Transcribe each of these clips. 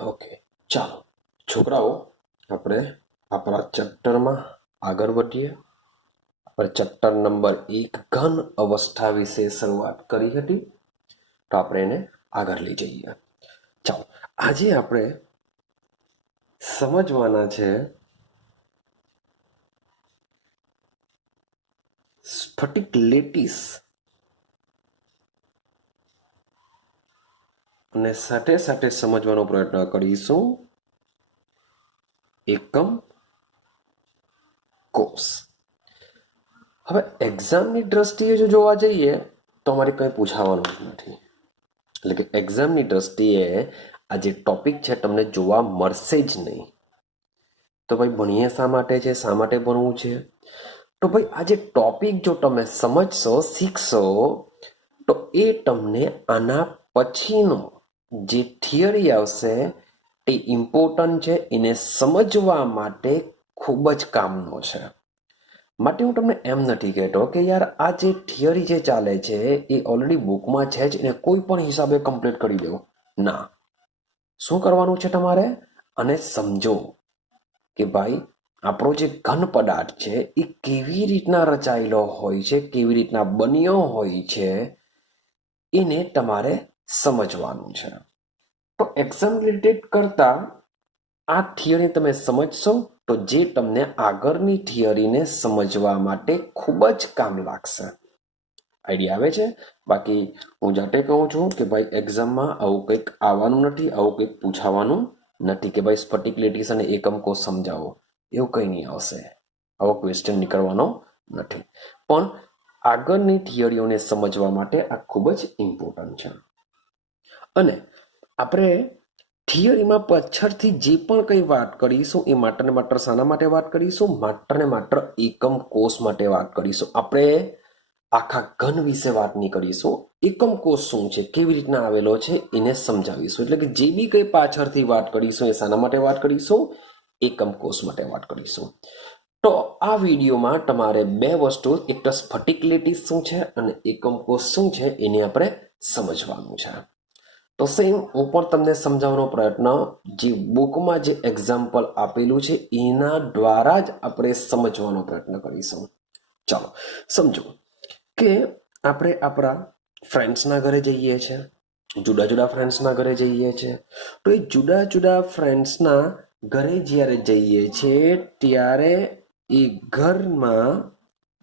Okay, ચાલો છોકરાઓ, આપણે આપણા ચેપ્ટરમાં આગળ વધીએ. આપણે ચેપ્ટર નંબર 1 ઘન અવસ્થા વિશે શરૂઆત કરી હતી, તો આપણે એને આગળ લઈ જઈએ. ચાલો, આજે આપણે સમજવાના છે સ્ફટિક લેટીસ અને સાથે સાથે સમજવાનો પ્રયત્ન કરીશું એકમ કોષ. હવે એક્ઝામની દ્રષ્ટિએ જો જોવા જઈએ તો અમારે કંઈ પૂછાવાનું જ નથી, એટલે કે એક્ઝામની દ્રષ્ટિએ આ જે ટોપિક છે તમને જોવા મળશે જ નહીં. તો ભાઈ ભણીએ શા માટે છે, શા માટે ભણવું છે? તો ભાઈ આ જે ટોપિક જો તમે સમજશો, શીખશો, તો એ તમને આના પછીનો જે થિયરી આવશે તે ઇમ્પોર્ટન્ટ છે, એને સમજવા માટે ખૂબ જ કામનો છે. માટે હું તમને એમ નથી કહેતો કે યાર આ જે થિયરી જે ચાલે છે એ ઓલરેડી બુકમાં છે જ, એને કોઈ પણ હિસાબે કમ્પ્લીટ કરી દો. ના, શું કરવાનું છે તમારે? અને સમજો કે ભાઈ આપણો જે ઘન પદાર્થ છે એ કેવી રીતના રચાયેલો હોય છે, કેવી રીતના બન્યો હોય છે, એને તમારે સમજવાનું છે. તો એક્ઝામ રિલેટેડ કરતા આ થિયરી તમે સમજશો તો જે તમને આગળની થિયરીને સમજવા માટે ખૂબ જ કામ લાગશે. આઈડિયા આવે છે? બાકી હું જાતે કહું છું કે ભાઈ એક્ઝામમાં આવું કંઈક આવવાનું નથી, આવું કંઈક પૂછાવાનું નથી કે ભાઈ સ્ફટિક લેટીસ અને એકમ કોષ સમજાવો, એવું કંઈ નહીં આવશે. આવો ક્વેશ્ચન નીકળવાનો નથી. પણ આગળની થિયરીઓને સમજવા માટે આ ખૂબ જ ઇમ્પોર્ટન્ટ છે. અને આપણે થિયરીમાં પાછળથી જે પણ કંઈ વાત કરીશું એ માત્ર ને માત્ર શાના માટે વાત કરીશું? માત્ર ને માત્ર એકમ કોષ માટે વાત કરીશું. આપણે આખા ઘન વિશે વાત નહીં કરીશું. એકમ કોષ શું છે, કેવી રીતના આવેલો છે, એને સમજાવીશું. એટલે કે જે બી કંઈ પાછળથી વાત કરીશું એ શાના માટે વાત કરીશું? એકમ કોષ માટે વાત કરીશું. તો આ વિડીયોમાં તમારે બે વસ્તુ, એક તો સ્ફટિક લેટીસ શું છે અને એકમ કોષ શું છે એને આપણે સમજવાનું છે. તો સેમ હું પણ તમને સમજાવવાનો પ્રયત્ન જે બુકમાં જે એક્ઝામ્પલ આપેલું છે એના દ્વારા જ આપણે સમજવાનો પ્રયત્ન કરીશું. ચાલો સમજો કે આપણે આપણા ફ્રેન્ડ્સના ઘરે જઈએ છીએ, જુદા જુદા ફ્રેન્ડ્સના ઘરે જઈએ છીએ. તો એ જુદા જુદા ફ્રેન્ડ્સના ઘરે જ્યારે જઈએ છીએ ત્યારે એ ઘરમાં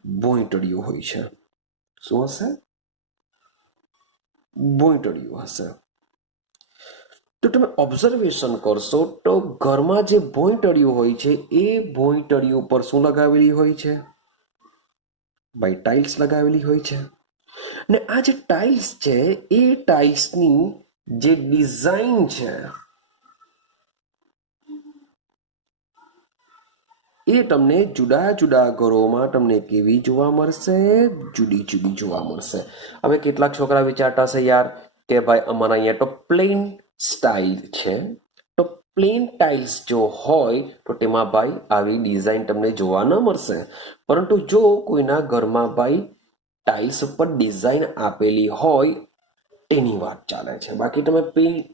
ભોંયટડિયું હોય છે. શું હશે? ભોંયટડિયું હશે. તો તમે ઓબ્ઝર્વેશન કરશો તો ઘરમાં જે ભોંયટડિયું હોય છે એ ભોંયટડિયું પર શું લગાવેલી હોય છે? ભાઈ ટાઇલ્સ લગાવેલી હોય છે. ને આ જે ટાઇલ્સ છે એ ટાઇલ્સની જે ડિઝાઇન છે એ તમને જુદા જુદા ઘરોમાં તમને કેવી જોવા મળશે? જુદી જુદી જોવા મળશે. હવે કેટલાક છોકરા વિચારતા હશે યાર કે ભાઈ અમારા અહીંયા તો પ્લેન સ્ટાઇલ છે, તો પ્લેન ટાઇલ્સ જો હોય તો તેમાં ભાઈ આવી ડિઝાઇન તમને જોવા ન મળશે. પરંતુ જો કોઈના ઘરમાં ભાઈ ટાઇલ્સ ઉપર ડિઝાઇન આપેલી હોય તેની વાત ચાલે છે. બાકી તમે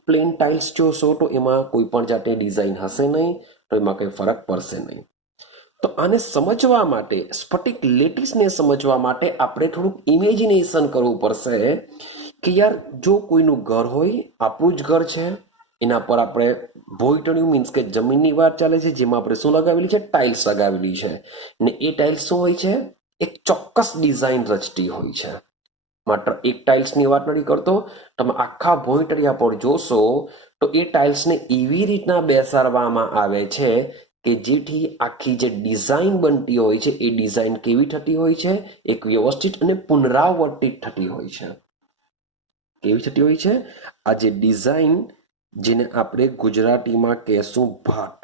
પ્લેન ટાઇલ્સ જોશો તો એમાં કોઈ પણ જાતની ડિઝાઇન હશે નહીં, તો એમાં કંઈ ફરક પડશે નહીં. તો આને સમજવા માટે, સ્ફટિક લેટીસને સમજવા માટે આપણે થોડુંક ઇમેજિનેશન કરવું પડશે કે યાર જો કોઈનું ઘર હોય, આપણું જ ઘર છે, એના પર આપણે ભોંયટડિયું મીન્સ કે જમીનની વાત ચાલે છે, જેમાં આપણે શું લગાવેલી છે? ટાઇલ્સ લગાવેલી છે. ને એ ટાઇલ્સ શું હોય છે? એક ચોક્કસ ડિઝાઇન રચતી હોય છે. માત્ર એક ટાઇલ્સની વાત નથી કરતો, તમે આખા ભોંયટડિયા પર જોશો તો એ ટાઇલ્સને એવી રીતના બેસાડવામાં આવે છે કે જેથી આખી જે ડિઝાઇન બનતી હોય છે એ ડિઝાઇન કેવી થતી હોય છે? એક વ્યવસ્થિત અને પુનરાવર્તિત થતી હોય છે. કેવી થતી હોય છે? આ જે ડિઝાઇન, જેને આપણે ગુજરાતીમાં કહેશું ભાત,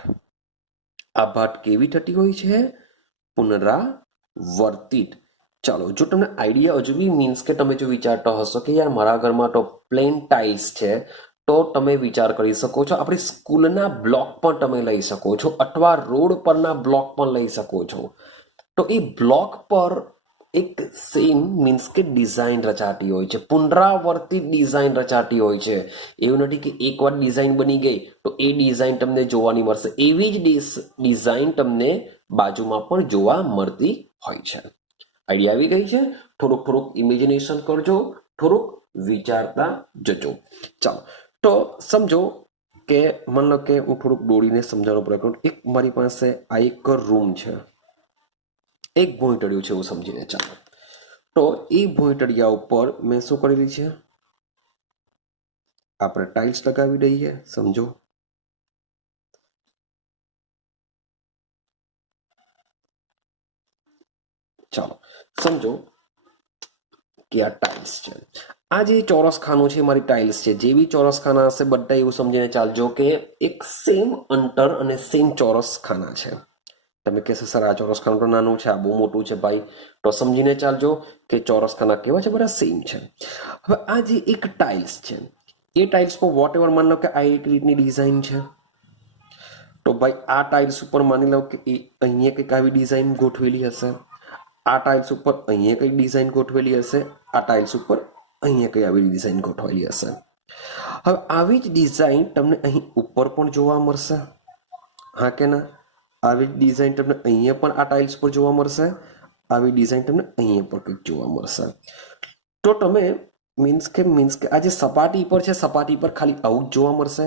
આ ભાત કેવી થતી હોય છે? પુનરાવર્તિત. ચાલો, જો તમને આઈડિયા હજુ બી મીન્સ કે તમે જો વિચારતા હશો કે યાર મારા ઘરમાં તો પ્લેન ટાઇલ્સ છે, તો તમે વિચાર કરી શકો છો આપણી સ્કૂલના બ્લોક પણ તમે લઈ શકો છો, અથવા રોડ પરના બ્લોક પણ લઈ શકો છો. તો એ બ્લોક પર એક સેમ મીન્સ કે ડિઝાઇન રચાતી હોય છે, પુનરાવર્તિત ડિઝાઇન રચાતી હોય છે. એવું નથી કે એકવાર ડિઝાઇન બની ગઈ તો એ ડિઝાઇન તમને જોવાની મળશે, એવી જ ડિઝાઇન તમને બાજુમાં પણ જોવા મળતી હોય છે. આઈડિયા આવી ગઈ છે? થોડુંક ઇમેજિનેશન કરજો, થોડુંક વિચારતા જજો. ચાલો તો સમજો કે માની લો કે હું થોડુંક દોડીને સમજાવવાનો પ્રયત્ન કરું. એક મારી પાસે આ એક રૂમ છે, એક ભોંયટડિયું છે એવું સમજીને ચાલો. તો એ ભોંયટડિયા ઉપર મેં શું કરેલી છે, આપણે ટાઇલ્સ લગાવી દઈએ. સમજો ચાલો સમજો કે આ ટાઇલ્સ છે, આ જે ચોરસ ખાનું છે મારી ટાઇલ્સ છે. જેવી ચોરસ ખાના હશે બધા એવું સમજીને ચાલજો કે એક સેમ અંતર અને સેમ ચોરસ ખાના છે. તમે કહેશો સર આ ચોરસ ખાનું તો નાનું છે, આ બહુ મોટું છે ભાઈ, તો સમજીને ચાલજો કે ચોરસ ખાના કેવા છે, બધા સેમ છે. હવે આ જે એક ટાઇલ્સ છે, એ ટાઇલ્સ પર વોટ એવર માની લો કે આ એક રીતની ડિઝાઇન છે. તો ભાઈ આ ટાઇલ્સ ઉપર માની લો કે અહીંયા કંઈક આવી ડિઝાઇન ગોઠવેલી હશે, આ ટાઇલ્સ ઉપર અહીંયા કઈ ડિઝાઇન ગોઠવેલી હશે, આ ટાઇલ્સ ઉપર અહીંયા કઈ આવી ડિઝાઇન ગોઠવેલી હશે. હવે આવી જ ડિઝાઇન તમને અહીં ઉપર પણ જોવા મળશે, હા કે ના? આવી જ ડિઝાઇન તમને અહીંયા પણ આ ટાઇલ્સ પર જોવા મળશે, આવી ડિઝાઇન તમને અહીંયા પર કંઈક જોવા મળશે. તો તમે મીન્સ કે આ જે સપાટી પર છે, સપાટી પર ખાલી આવું જ જોવા મળશે.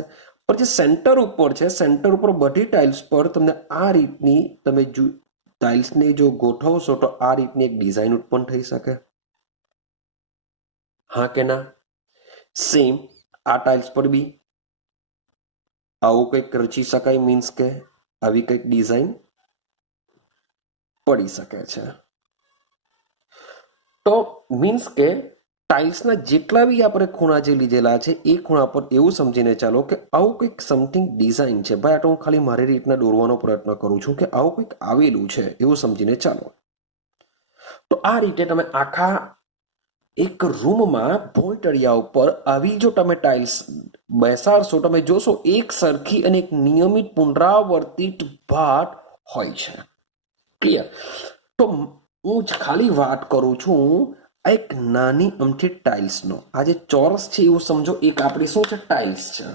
પણ જે સેન્ટર ઉપર છે, સેન્ટર ઉપર બધી ટાઇલ્સ પર તમને આ રીતની તમે ટાઇલ્સને જો ગોઠવશો તો આ રીતની એક ડિઝાઇન ઉત્પન્ન થઈ શકે, હા કે ના? સેમ આ ટાઇલ્સ પર બી આવું કંઈક રચી શકાય, મીન્સ કે આવી કંઈક ડિઝાઇન પડી શકે છે. તો મીન્સ કે ટાઇલ્સના જેટલા બી આપણે ખૂણા જે લીધેલા છે એ ખૂણા પર એવું સમજીને ચાલો કે આવું કંઈક સમથિંગ ડિઝાઇન છે. ભાઈ આ તો હું ખાલી મારી રીતના દોરવાનો પ્રયત્ન કરું છું કે આવું કંઈક આવેલું છે એવું સમજીને ચાલો. તો આ રીતે તમે આખા એક રૂમમાં ભોંયટડિયા ઉપર આવી જો તમે ટાઇલ્સ બેસાડશો, તમે જોશો એક સરખી અને એક નિયમિત પુનરાવર્તિત ભાત હોય છે. ક્લિયર? તો હું જ ખાલી વાત કરું છું આ એક નાની અમથી ટાઇલ્સનો. આ જે ચોરસ છે એવું સમજો, એક આપણી શું છે, ટાઇલ્સ છે.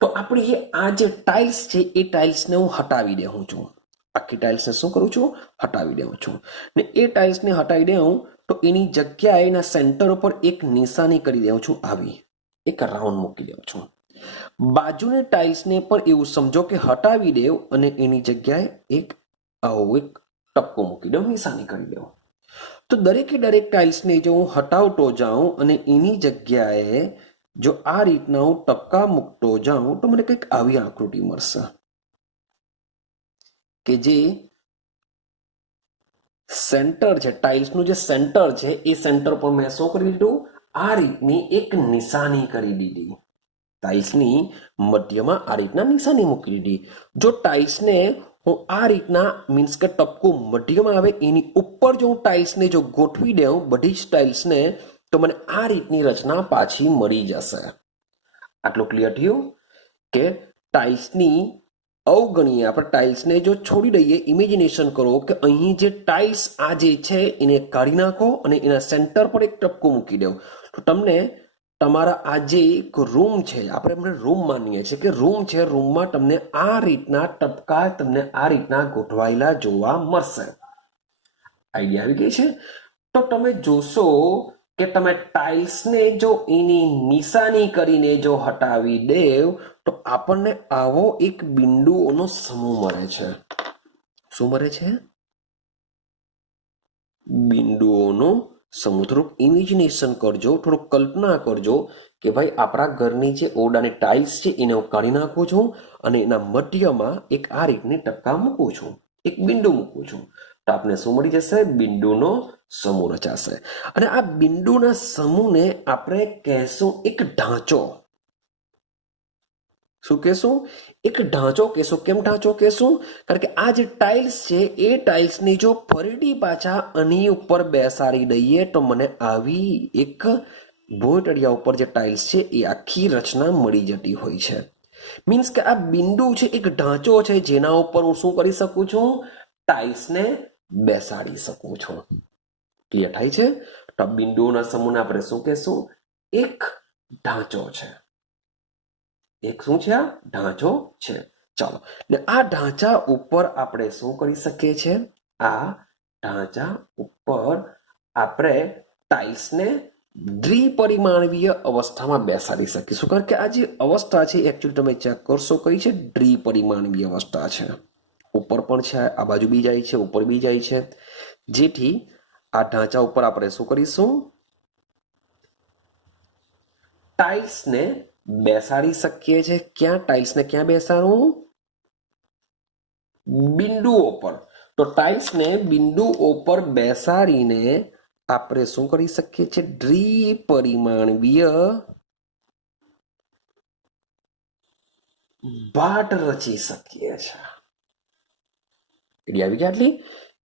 તો આપણી આ જે ટાઇલ્સ છે એ ટાઇલ્સને હું હટાવી દઉં છું, આખી ટાઇલ્સને શું કરું છું, હટાવી દઉં છું. ને એ ટાઇલ્સને હટાવી દઉં તો એની જગ્યાએ એના સેન્ટર ઉપર એક નિશાની કરી દઉં છું, આવી એક રાઉન્ડ મૂકી દઉં છું. બાજુની ટાઇલ્સને પણ એવું સમજો કે હટાવી દેવ અને એની જગ્યાએ એક આવું એક ટપકો મૂકી દઉં, નિશાની કરી દઉં. તો દરેકે દરેક ટાઇલ્સને જો હું હટાવતો જાઉં અને એની જગ્યાએ જો આ રીતના હું ટપકા મૂકતો જાઉં તો મને કંઈક આવી આકૃતિ મળશે કે જે સેન્ટર છે, ટાઇલ્સનું જે સેન્ટર છે એ સેન્ટર પર મેં શું કરી દીધું, આ રીતની એક નિશાની કરી દીધી. ટાઇલ્સની મધ્યમાં આ રીતના નિશાની મૂકી દીધી. જો ટાઇલ્સને હું આ રીતના મીન્સ કે ટપકું મધ્યમાં આવે એની ઉપર જો હું ટાઇલ્સને જો ગોઠવી દઉં બધી જ ટાઇલ્સને, તો મને આ રીતની રચના પાછી મળી જશે. આટલું ક્લિયર થયું કે ટાઇલ્સની અવગણીએ આપણે, ટાઇલ્સને જો છોડી દઈએ, ઇમેજિનેશન કરો કે અહીં જે ટાઇલ્સ આ જે છે એને કાઢી નાખો અને એના સેન્ટર પર એક ટપકું મૂકી દો, તો તમને તમારા આ જે એક રૂમ છે, આપણે રૂમ માનીએ છીએ કે રૂમ છે, રૂમમાં તમને આ રીતના ટપકા તમને આ રીતના ગોઠવાયેલા જોવા મળશે. આઈડિયા આવી ગઈ છે? તો તમે જોશો કે તમે ટાઇલ્સને જો એની નિશાની કરીને જો હટાવી દેવ તો આપણને આવો એક બિંદુઓનો સમૂહ મળે છે. શું મળે છે? બિંદુઓનો સમૂહ. થોડુંક ઇમેજિનેશન કરજો, થોડુંક કલ્પના કરજો કે ભાઈ આપણા ઘરની જે ઓરડાની ટાઇલ્સ છે એને હું કાઢી નાખું છું અને એના મધ્યમાં એક આ રીતની ટપકા મૂકું છું, એક બિંદુ મૂકું છું, તો આપને શું મળી જશે? બિંદુનો સમૂહ રચાશે. અને આ બિંદુના સમૂહને આપણે કહેશું એક ઢાંચો. શું કહેશું? એક ઢાંચો કહેશું. કેમ ઢાંચો કહેશું? કારણ કે આ જે ટાઇલ્સ છે એ ટાઇલ્સની જો ફરીથી પાછા આની ઉપર બેસાડી દઈએ તો મને આવી એક ભોંયટડિયા ઉપર જે ટાઇલ્સ છે એ આખી રચના મળી જતી હોય છે. મીન્સ કે આ બિંદુ છે એક ઢાંચો છે જેના ઉપર હું શું કરી શકું છું? ટાઇલ્સને બેસાડી શકું છું. ક્લિયર થાય છે? તો આ બિંદુઓના સમૂહને આપણે શું કહેશું? એક ઢાંચો છે. એક શું છે? આ ઢાંચો છે. ચાલો, ને આ ઢાંચા ઉપર આપણે શું કરી શકીએ છીએ? આ ઢાંચા ઉપર આપણે ટાઇલ્સને દ્વિપરિમાણીય અવસ્થામાં બેસાડી શકીશું. કારણ કે આ જે અવસ્થા છે એકચ્યુઅલી તમે ચેક કરશો કઈ છે? દ્વિપરિમાણીય અવસ્થા છે. ઉપર પણ છે, આ બાજુ બી જાય છે, ઉપર બી જાય છે. જેથી આ ઢાંચા ઉપર આપણે શું કરીશું? ટાઇલ્સને બેસાડી શકીએ છીએ. ક્યાં ટાઇલ્સને ક્યાં બેસાડવું? બિંદુઓ પર. તો ટાઇલ્સને બિંદુઓ પર બેસાડીને આપણે શું કરી શકીએ છીએ? દ્વિપરિમાણીય ભાટ રચી શકીએ છીએ. આવી ગયા આટલી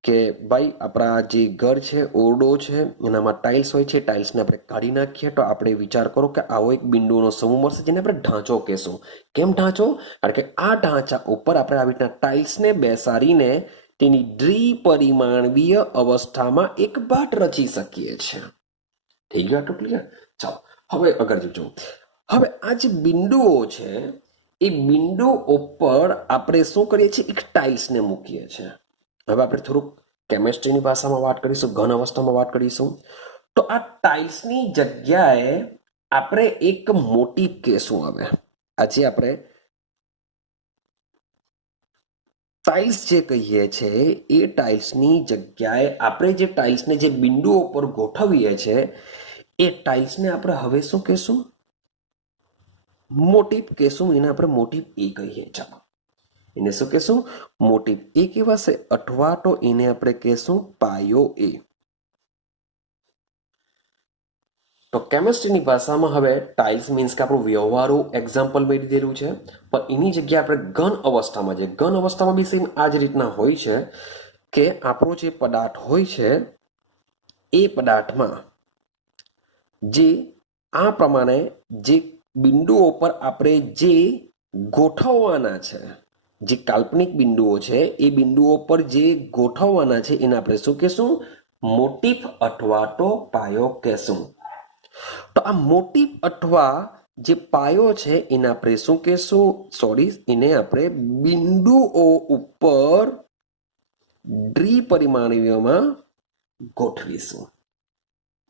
કે ભાઈ આપણા જે ઘર છે, ઓરડો છે, એનામાં ટાઇલ્સ હોય છે. ટાઇલ્સને આપણે કાઢી નાખીએ તો આપણે વિચાર કરો કે આવો એક બિંદુઓનો સમૂહ મળશે જેને આપણે ઢાંચો કહેશું. કેમ ઢાંચો? કારણ કે આ ઢાંચા ઉપર આપણે આવી રીતના ટાઇલ્સને બેસાડીને તેની દ્વિપરિમાણીય અવસ્થામાં એક ભાટ રચી શકીએ છીએ. થઈ ગયું આટલું ક્લિયર? ચાલો હવે આગળ જોજો. હવે આ જે બિંદુઓ છે એ બિંદુ ઉપર આપણે શું કરીએ છીએ? એક ટાઇલ્સને મૂકીએ છીએ. હવે આપણે થોડુંક કેમેસ્ટ્રીની ભાષામાં વાત કરીશું, ઘન અવસ્થામાં વાત કરીશું. તો આ ટાઇલ્સની જગ્યાએ આપણે એક મોટી કહેશું. હવે આજે આપણે ટાઇલ્સ જે કહીએ છીએ એ ટાઇલ્સની જગ્યાએ આપણે જે ટાઇલ્સને જે બિંદુઓ પર ગોઠવીએ છીએ એ ટાઇલ્સને આપણે હવે શું કહેશું? મોટીપ કહેશું. એને આપણે મોટીપ એ કહીએ. ચાલો, એને શું કહેશું? મોટીપ એ કહેવાશે, અથવા તો એને આપણે કહેશું પાયો એ. તો કેમેસ્ટ્રીની ભાષામાં હવે ટાઇલ્સ મીન્સ કે આપણું વ્યવહારુ એક્ઝામ્પલ મેળવી દીધેલું છે, પણ એની જગ્યાએ આપણે ઘન અવસ્થામાં જે ઘન અવસ્થામાં બી સેમ આ જ રીતના હોય છે કે આપણો જે પદાર્થ હોય છે એ પદાર્થમાં જે આ પ્રમાણે જે બિંદુઓ પર આપણે જે ગોઠવવાના છે, જે કાલ્પનિક બિંદુઓ છે એ બિંદુઓ પર જે ગોઠવવાના છે એને આપણે શું કહેશું? મોટીફ અથવા તો પાયો કહેશું. તો આ મોટીફ અથવા જે પાયો છે એને આપણે શું કહેશું? એને આપણે બિંદુઓ ઉપર દ્વિપરિમાણીયમાં ગોઠવીશું.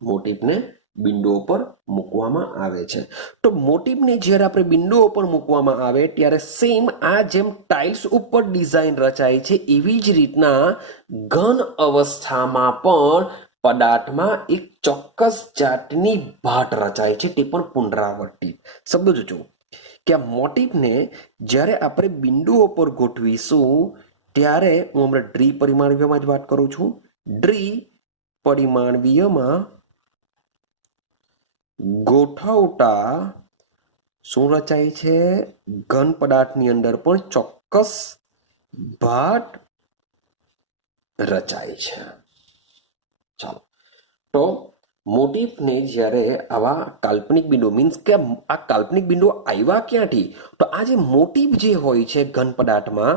મોટીફને બિંદુઓ પર મૂકવામાં આવે છે. તો મોટીફને જ્યારે આપણે બિંદુઓ પર મૂકવામાં આવે ત્યારે સેમ આ જેમ ટાઇલ્સ ઉપર ડિઝાઇન રચાય છે એવી જ રીતના ઘન અવસ્થામાં પણ પદાર્થમાં એક ચોક્કસ જાતની ભાટ રચાય છે, તે પણ પુનરાવર્તિત. શબ્દો જોજો કે આ મોટીફને જ્યારે આપણે બિંદુઓ પર ગોઠવીશું ત્યારે હું હમણાં દ્વિપરિમાણીયમાં જ વાત કરું છું. દ્વિપરિમાણીયમાં ગોઠવતા શું રચાય છે? ઘન પદાર્થની અંદર પણ ચોક્કસ ભાટ રચાય છે. ચાલો, તો મોટીફને જ્યારે આવા કાલ્પનિક બિંદુ મીન્સ કે આ કાલ્પનિક બિંદુ આવ્યા ક્યાંથી? તો આ જે મોટીફ જે હોય છે ઘન પદાર્થમાં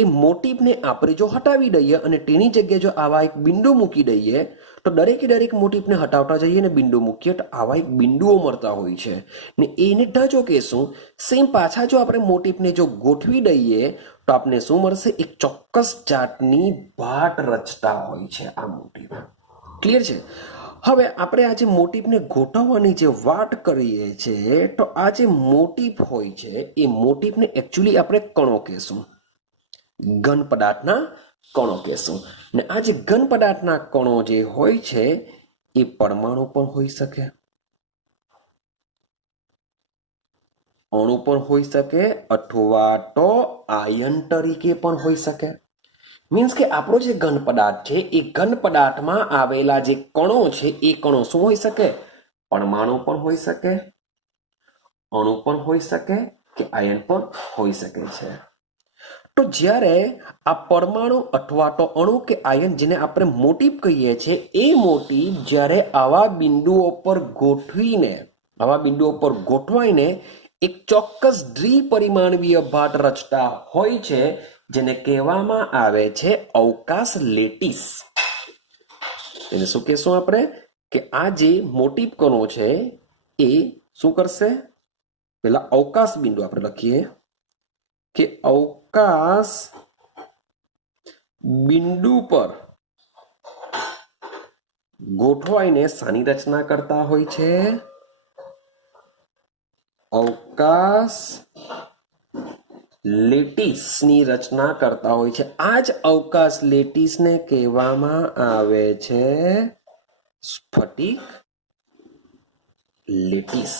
એ મોટીફને આપણે જો હટાવી દઈએ અને તેની જગ્યાએ જો આવા એક બિંદુ મૂકી દઈએ તો દરેક મોટીફને હટાવતા જઈએ ને બિંદુ મૂકીએ તો આવા એક બિંદુઓ મળતા હોય છે ને એને ઢાંચો કહેશું. સેમ પાછા જો આપણે મોટીફને જો ગોઠવી દઈએ તો આપને શું મળશે? એક ચોક્કસ જાતની ભાટ રચતા હોય છે આ મોટીફ. ક્લિયર છે? હવે આપણે આ જે મોટીફને ગોઠવવાની જે વાત કરીએ છીએ તો આ જે મોટીફ હોય છે એ મોટીફને એકચ્યુઅલી આપણે કણો કહેશું, ઘન પદાર્થના કણો કહેશું. ને આ જે ઘન પદાર્થના કણો જે હોય છે એ પરમાણુ પણ હોઈ શકે, અણુ પણ હોઈ શકે, અથવા તો આયન તરીકે પણ હોઈ શકે. મીન્સ કે આપણો જે ઘન પદાર્થ છે એ ઘન પદાર્થમાં આવેલા જે કણો છે એ કણો શું હોઈ શકે? પરમાણુ પણ હોઈ શકે, અણુ પણ હોઈ શકે કે આયન પણ હોઈ શકે છે. તો જ્યારે આ પરમાણુ અથવા તો અણુ કે આયન જેને આપણે મોટીફ કહીએ છીએ એ મોટીફ જ્યારે આવા બિંદુઓ પર ગોઠવાઈને એક ચોક્કસ દ્વિપરિમાણીય ભાટ રચતા હોય છે જેને કહેવામાં આવે છે અવકાશ લેટીસ. એને શું કહેશું આપણે કે આ જે મોટી કણો છે એ શું કરશે? પેલા અવકાશ બિંદુ આપણે લખીએ કે અવકાશ બિંદુ પર ગોઠવાઈને શાની રચના કરતા હોય છે? અવકાશ લેટીસની રચના કરતા હોય છે. આ જ અવકાશ લેટીસને કહેવામાં આવે છે સ્ફટિક લેટીસ.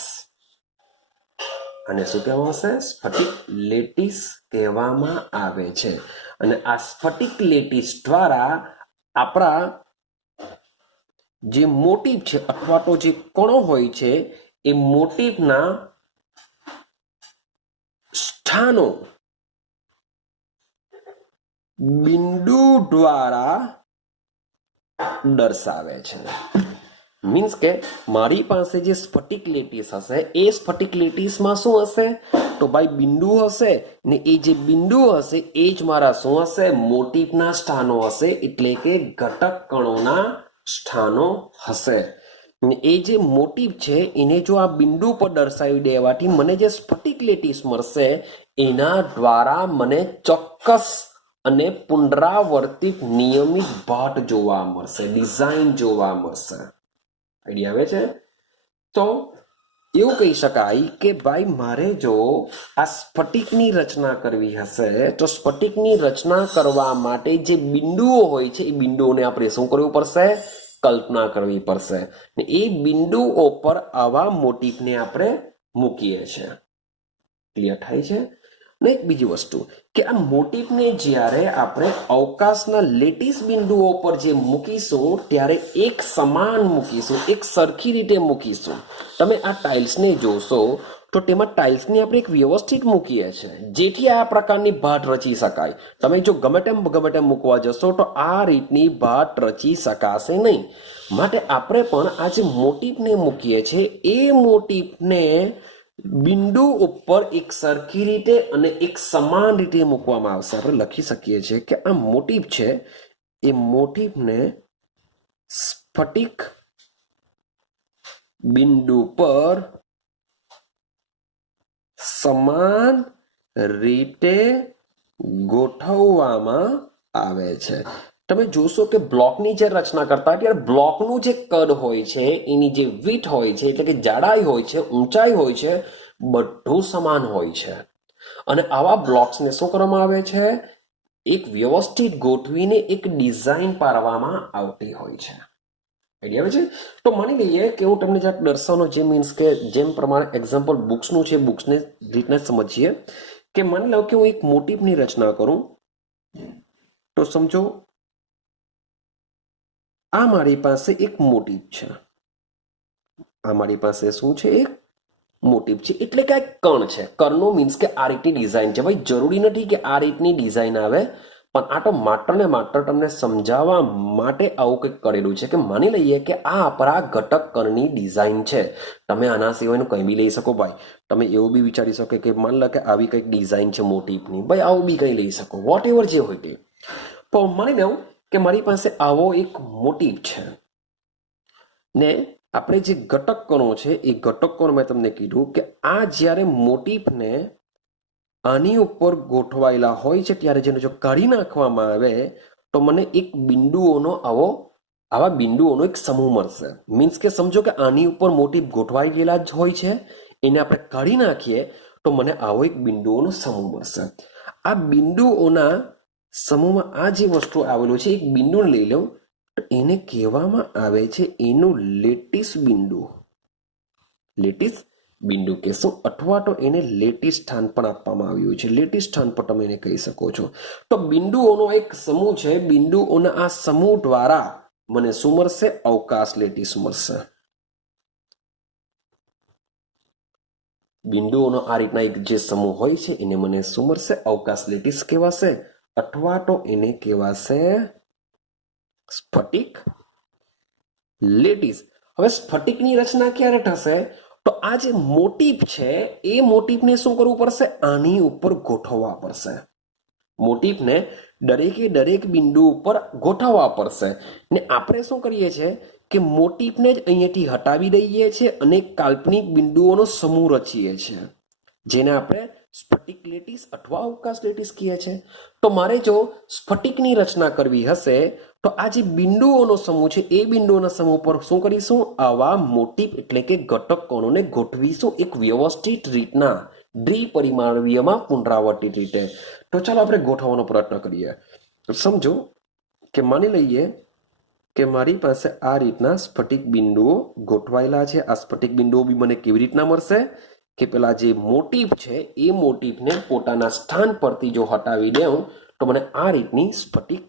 અને શું કહેવામાં આવશે? સ્ફટિક લેટીસ કહેવામાં આવે છે. અને આ સ્ફટિક લેટીસ દ્વારા આપણા જે મોટીફ છે અથવા તો જે કણો હોય છે એ મોટીફના સ્થાનો બિંદુ દ્વારા દર્શાવે છે. મીન્સ કે મારી પાસે જે સ્ફટિક લેટીસ હશે એ સ્ફટિક લેટીસમાં શું હશે? તો ભાઈ બિંદુ હશે ને એ જે બિંદુ હશે એ જ મારા શું હશે? મોટીફના સ્થાનો હશે, એટલે કે ઘટક કણોના સ્થાનો હશે. એ જે મોટીફ છે એને જો આ બિંદુ પર દર્શાવી દેવાથી મને જે સ્ફટિક લેટીસ મળશે એના દ્વારા મને ચોક્કસ અને પુનરાવર્તિત નિયમિત ભાટ જોવા મળશે, ડિઝાઇન જોવા મળશે. આઈડિયા આવે છે? તો એવું કહી શકાય કે ભાઈ મારે જો આ સ્ફટિકની રચના કરવી હશે તો સ્ફટિકની રચના કરવા માટે જે બિંદુઓ હોય છે એ બિંદુઓને આપણે શું કરવું પડશે? કલ્પના કરવી પડશે. ને એ બિંદુઓ પર આવા મોટીફને આપણે મૂકીએ છીએ. ક્લિયર થાય છે? ને એક બીજી વસ્તુ કે આ મોટીફને જ્યારે આપણે અવકાશના લેટીસ બિંદુઓ પર જે મૂકીશું ત્યારે એક સમાન મૂકીશું, એક સરખી રીતે મૂકીશું. તમે આ ટાઇલ્સને જોશો તો તેમાં ટાઇલ્સને આપણે એક વ્યવસ્થિત મૂકીએ છીએ જેથી આ પ્રકારની ભાત રચી શકાય. તમે જો ગમે તેમ મૂકવા જશો તો આ રીતની ભાત રચી શકાશે નહીં. માટે આપણે પણ આ જે મોટીફને મૂકીએ છીએ એ મોટીફને બિંદુ ઉપર એક સરખી રીતે અને એક સમાન રીતે મૂકવામાં આવશે. આપણે લખી શકીએ છીએ કે આ મોટીફ છે એ મોટીફને સ્ફટિક બિંદુ પર સમાન રીતે ગોઠવવામાં આવે છે. તમે જોશો કે બ્લોકની જે રચના કરતા ત્યારે બ્લોકનું જે કદ હોય છે એની જે વિડ્થ હોય છે એટલે કે જાડાઈ હોય છે, ઊંચાઈ હોય છે, બધું સમાન હોય છે. અને આવા બ્લોક્સને શું કરવામાં આવે છે? એક વ્યવસ્થિત ગોઠવીને એક ડિઝાઇન પાડવામાં આવતી હોય છે. આઈડિયા આવે છે? તો માની લઈએ કે હું તમને જરાક દર્શાવવાનો જે મીન્સ કે જેમ પ્રમાણે એક્ઝામ્પલ બુક્સનું છે, બુક્સને રીતના સમજીએ કે માની લો કે હું એક મોટીફની રચના કરું તો સમજો આ મારી પાસે એક મોટીફ છે. આ મારી પાસે શું છે? એક મોટીફ છે. એટલે કે આ કણ છે. કણનો મીન્સ કે આ રીતની ડિઝાઇન છે. ભાઈ જરૂરી નથી કે આ રીતની ડિઝાઇન આવે, પણ આ તો માત્ર ને માત્ર તમને સમજાવવા માટે આવું કંઈક કરેલું છે કે માની લઈએ કે આ આપણા ઘટક કણની ડિઝાઇન છે. તમે આના સિવાયનું કંઈ બી લઈ શકો ભાઈ. તમે એવું બી વિચારી શકો કે માન લો કે આવી કંઈક ડિઝાઇન છે મોટીફની, ભાઈ આવું બી કંઈ લઈ શકો, વોટ એવર જે હોય તે. પણ માની લઉં કે મારી પાસે આવો એક મોટીફ છે ને આપણે જે ઘટક કણો છે એ ઘટક કણ મેં તમને કીધું કે આ જ્યારે મોટીફને આની ઉપર ગોઠવાયેલા હોય છે ત્યારે જેને જો કાઢી નાખવામાં આવે તો મને એક બિંદુઓનો આવા બિંદુઓનો એક સમૂહ મળશે. મીન્સ કે સમજો કે આની ઉપર મોટીફ ગોઠવાઈ ગયેલા જ હોય છે, એને આપણે કાઢી નાખીએ તો મને આવો એક બિંદુઓનો સમૂહ મળશે. આ બિંદુઓના સમૂહમાં આ જે વસ્તુ આવેલું છે એક બિંદુને લઈ લઉં તો એને કહેવામાં આવે છે એનું લેટીસ બિંદુ. લેટીસ બિંદુ કહેશું અથવા તો એને લેટીસ સ્થાન પણ આપવામાં આવ્યું છે. લેટીસ સ્થાન પર તમે એને કહી શકો છો. તો બિંદુઓનો એક સમૂહ છે. બિંદુઓના આ સમૂહ દ્વારા મને શું મળશે? અવકાશ લેટીસ મળશે. બિંદુઓનો આ રીતના એક જે સમૂહ હોય છે એને મને શું મળશે? અવકાશ લેટીસ કહેવાશે અથવા તો એને કહેવાશે સ્ફટિક લેટીસ. હવે સ્ફટિકની રચના ક્યારે થશે? તો આ જે મોટીફ છે એ મોટીફને શું કરવું પડશે? આની ઉપર ગોઠવવા પડશે. મોટિફને દરેક બિંદુ ઉપર ગોઠવવા પડશે ને આપણે શું કરીએ છીએ કે મોટિફને જ અહીંયાથી હટાવી દઈએ છીએ અને કાલ્પનિક બિંદુઓનો સમૂહ રચીએ છીએ, જેને આપણે સ્ફટિક લેટીસ અથવા અવકાશ લેટીસ કહીએ છીએ. તો મારે જો સ્ફટિકની રચના કરવી હશે તો આ જે બિંદુઓનો સમૂહ છે એ બિંદુઓના સમૂહ પર શું કરીશું, આવા મોટિફ એટલે કે ઘટક કણોને ગોઠવીશું એક વ્યવસ્થિત રીતના દ્વિપરિમાણીયમાં પુનરાવર્તિત રીતે. તો ચાલો આપણે ગોઠવવાનો પ્રયત્ન કરીએ. સમજો કે માની લઈએ કે મારી પાસે આ રીતના સ્ફટિક બિંદુઓ ગોઠવાયેલા છે. આ સ્ફટિક બિંદુઓ બી મને કેવી રીતના મળશે કે પેલા જે મોટિફ છે એ મોટિફને પોતાના સ્થાન પરથી જો હટાવી દઉં તો મને આ રીતની સ્ફટિક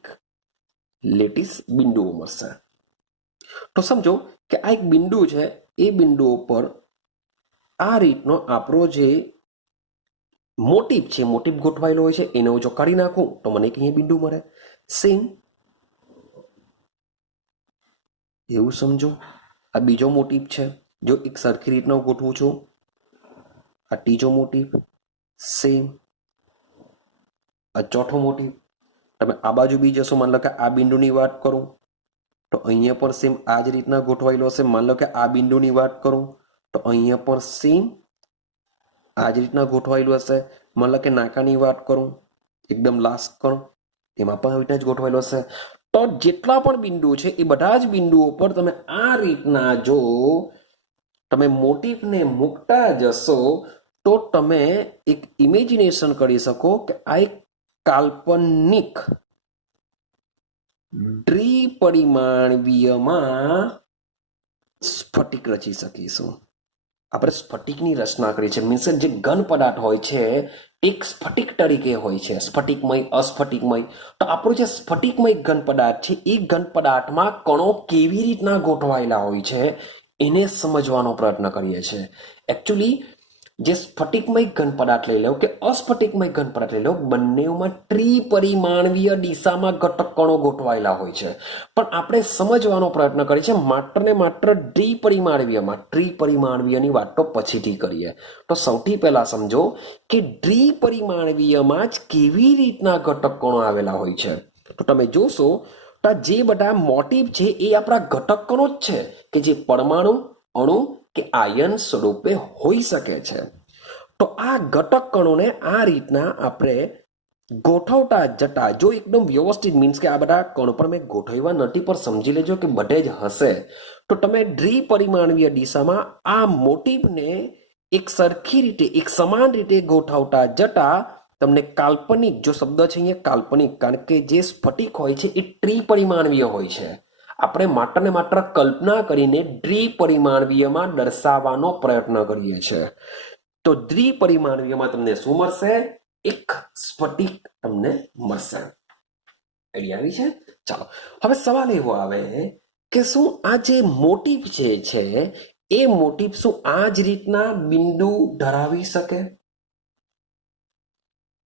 લેટીસ બિંદુઓ મળશે. તો સમજો કે આ એક બિંદુ છે, એ બિંદુઓ પર આ રીતનો આપણો જે મોટિફ છે, મોટિફ ગોઠવાયેલો હોય છે, એને હું જો કાઢી નાખું તો મને એક અહીંયા બિંદુ મળે. સેમ એવું સમજો આ બીજો મોટિફ છે, જો એક સરખી રીતના હું ગોઠવું છું. આ ત્રીજો મોટિફ સેમ. આ ચોથો મોટિફ. તમે આ બાજુ બી જશો, માન લો કે આ બિંદુની વાત કરું તો અહીંયા પણ સેમ આ જ રીતના ગોઠવાયેલો હશે. માન લો કે આ બિંદુની વાત કરું તો અહીંયા પણ સેમ આ જ રીતના ગોઠવાયેલું હશે. માન લો કે નાકાની વાત કરું, એકદમ લાસ્ટ કણ, એમાં પણ આવી રીતના જ ગોઠવાયેલો હશે. તો જેટલા પણ બિંદુ છે એ બધા જ બિંદુઓ પર તમે આ રીતના જો તમે મોટિફને મૂકતા જશો તો તમે એક ઇમેજિનેશન કરી શકો કે આ એક કાલ્પનિક દ્વિપરિમાણીયમાં સ્ફટિક રચી શકીશું. આપણે સ્ફટિકની રચના કરી છે, મીન્સ જે ઘન પદાર્થ હોય છે એક સ્ફટિક તરીકે હોય છે, સ્ફટિકમય, અસ્ફટિકમય. તો આપણો જે સ્ફટિકમય ઘન પદાર્થ છે એ ઘન પદાર્થમાં કણો કેવી રીતના ગોઠવાયેલા હોય છે એને સમજવાનો પ્રયત્ન કરીએ છીએ. એકચ્યુઅલી જે સ્ફટિકમય ઘન પદાર્થ લઈ લો કે અસ્ફટિકમય ઘન પદાર્થ લઈ લો, બંનેમાં ત્રિપરિમાણીય દિશામાં ઘટક કણો ગોઠવાયેલા હોય છે. પણ આપણે સમજવાનો પ્રયત્ન કરીએ છીએ માત્ર ને માત્ર ત્રિપરિમાણીયની વાત તો પછીથી કરીએ. તો સૌથી પહેલા સમજો કે દ્વિપરિમાણીયમાં જ કેવી રીતના ઘટક કણો આવેલા હોય છે. તો તમે જોશો તો જે બધા મોટિફ છે એ આપણા ઘટક કણો જ છે કે જે પરમાણુ, અણુ કે આયન સ્વરૂપે હોઈ શકે છે. તો આ ઘટક કણોને આ રીતના આપણે ગોઠવતા જતા જો એકદમ વ્યવસ્થિત, મીન્સ કે આ બધા કણો પર મેં ગોઠવ્યા નથી પણ સમજી લેજો કે બધે જ હશે. તો તમે દ્વિપરિમાણીય દિશામાં આ મોટિફને એક સરખી રીતે, એક સમાન રીતે ગોઠવતા જતા તમને કાલ્પનિક, જો શબ્દ છે અહીંયા કાલ્પનિક, કારણ કે જે સ્ફટિક હોય છે એ ત્રિપરિમાણીય હોય છે. આપણે માત્ર ને માત્ર કલ્પના કરીને દ્વિપરિમાણીયમાં દર્શાવવાનો પ્રયત્ન કરીએ છીએ. તો દ્વિપરિમાણીયમાં તમને શું મળશે? એક સ્ફટિક તમને મળશે. આઈડિયા આવી છે? ચાલો હવે સવાલ એવો આવે કે શું આ જે મોટિફ છે એ મોટિફ શું આ જ રીતના બિંદુ ધરાવી શકે?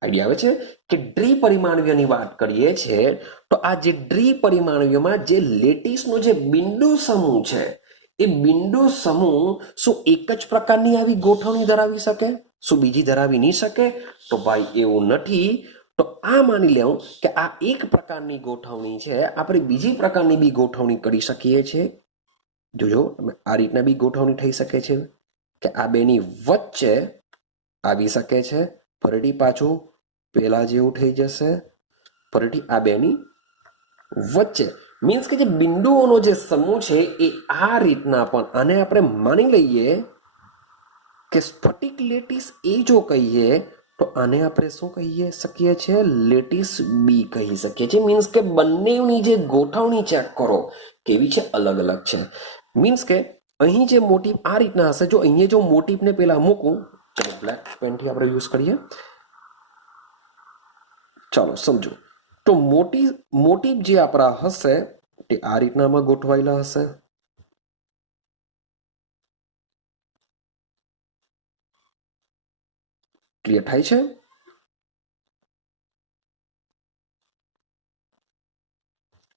આઈડિયા આવે છે કે દ્વિપરિમાણીયની વાત કરીએ છીએ તો આ જે દ્વિપરિમાણીયમાં જે લેટીસનો જે બિંદુ સમૂહ છે એ બિંદુ સમૂહ શું એક જ પ્રકારની આવી ગોઠવણી ધરાવી શકે? શું બીજી ધરાવી નહીં શકે? તો ભાઈ એવું નથી. તો આ માની લેવું કે આ એક પ્રકારની ગોઠવણી છે, આપણે બીજી પ્રકારની બી ગોઠવણી કરી શકીએ છીએ. જોજો આ રીતના બી ગોઠવણી થઈ શકે છે કે આ બેની વચ્ચે આવી શકે છે, ફરીથી પાછું પેલા જેવું થઈ જશે, ફરીથી આ બેની વચ્ચે. મીન્સ કે જે બિંદુઓનો જે સમૂહ છે એ આ રીતના પણ, આને આપણે માની લઈએ કે સ્ફટિક લેટીસ એ જો કહીએ તો આને આપણે શું કહીએ શકીએ છીએ? લેટીસ બી કહી શકીએ છીએ. મીન્સ કે બંનેની જે ગોઠવણી ચેક કરો કેવી છે, અલગ અલગ છે. મીન્સ કે અહીં જે મોટિફ આ રીતના હશે, જો અહીંયા જો મોટિફને પેલા મૂકું, ચલો બ્લેક પેનથી આપણે યુઝ કરીએ. ચાલો સમજો તો મોટિફ જે આપણા હશે તે આ રીતનામાં ગોઠવાયેલા હશે. ક્લિયર થાય છે?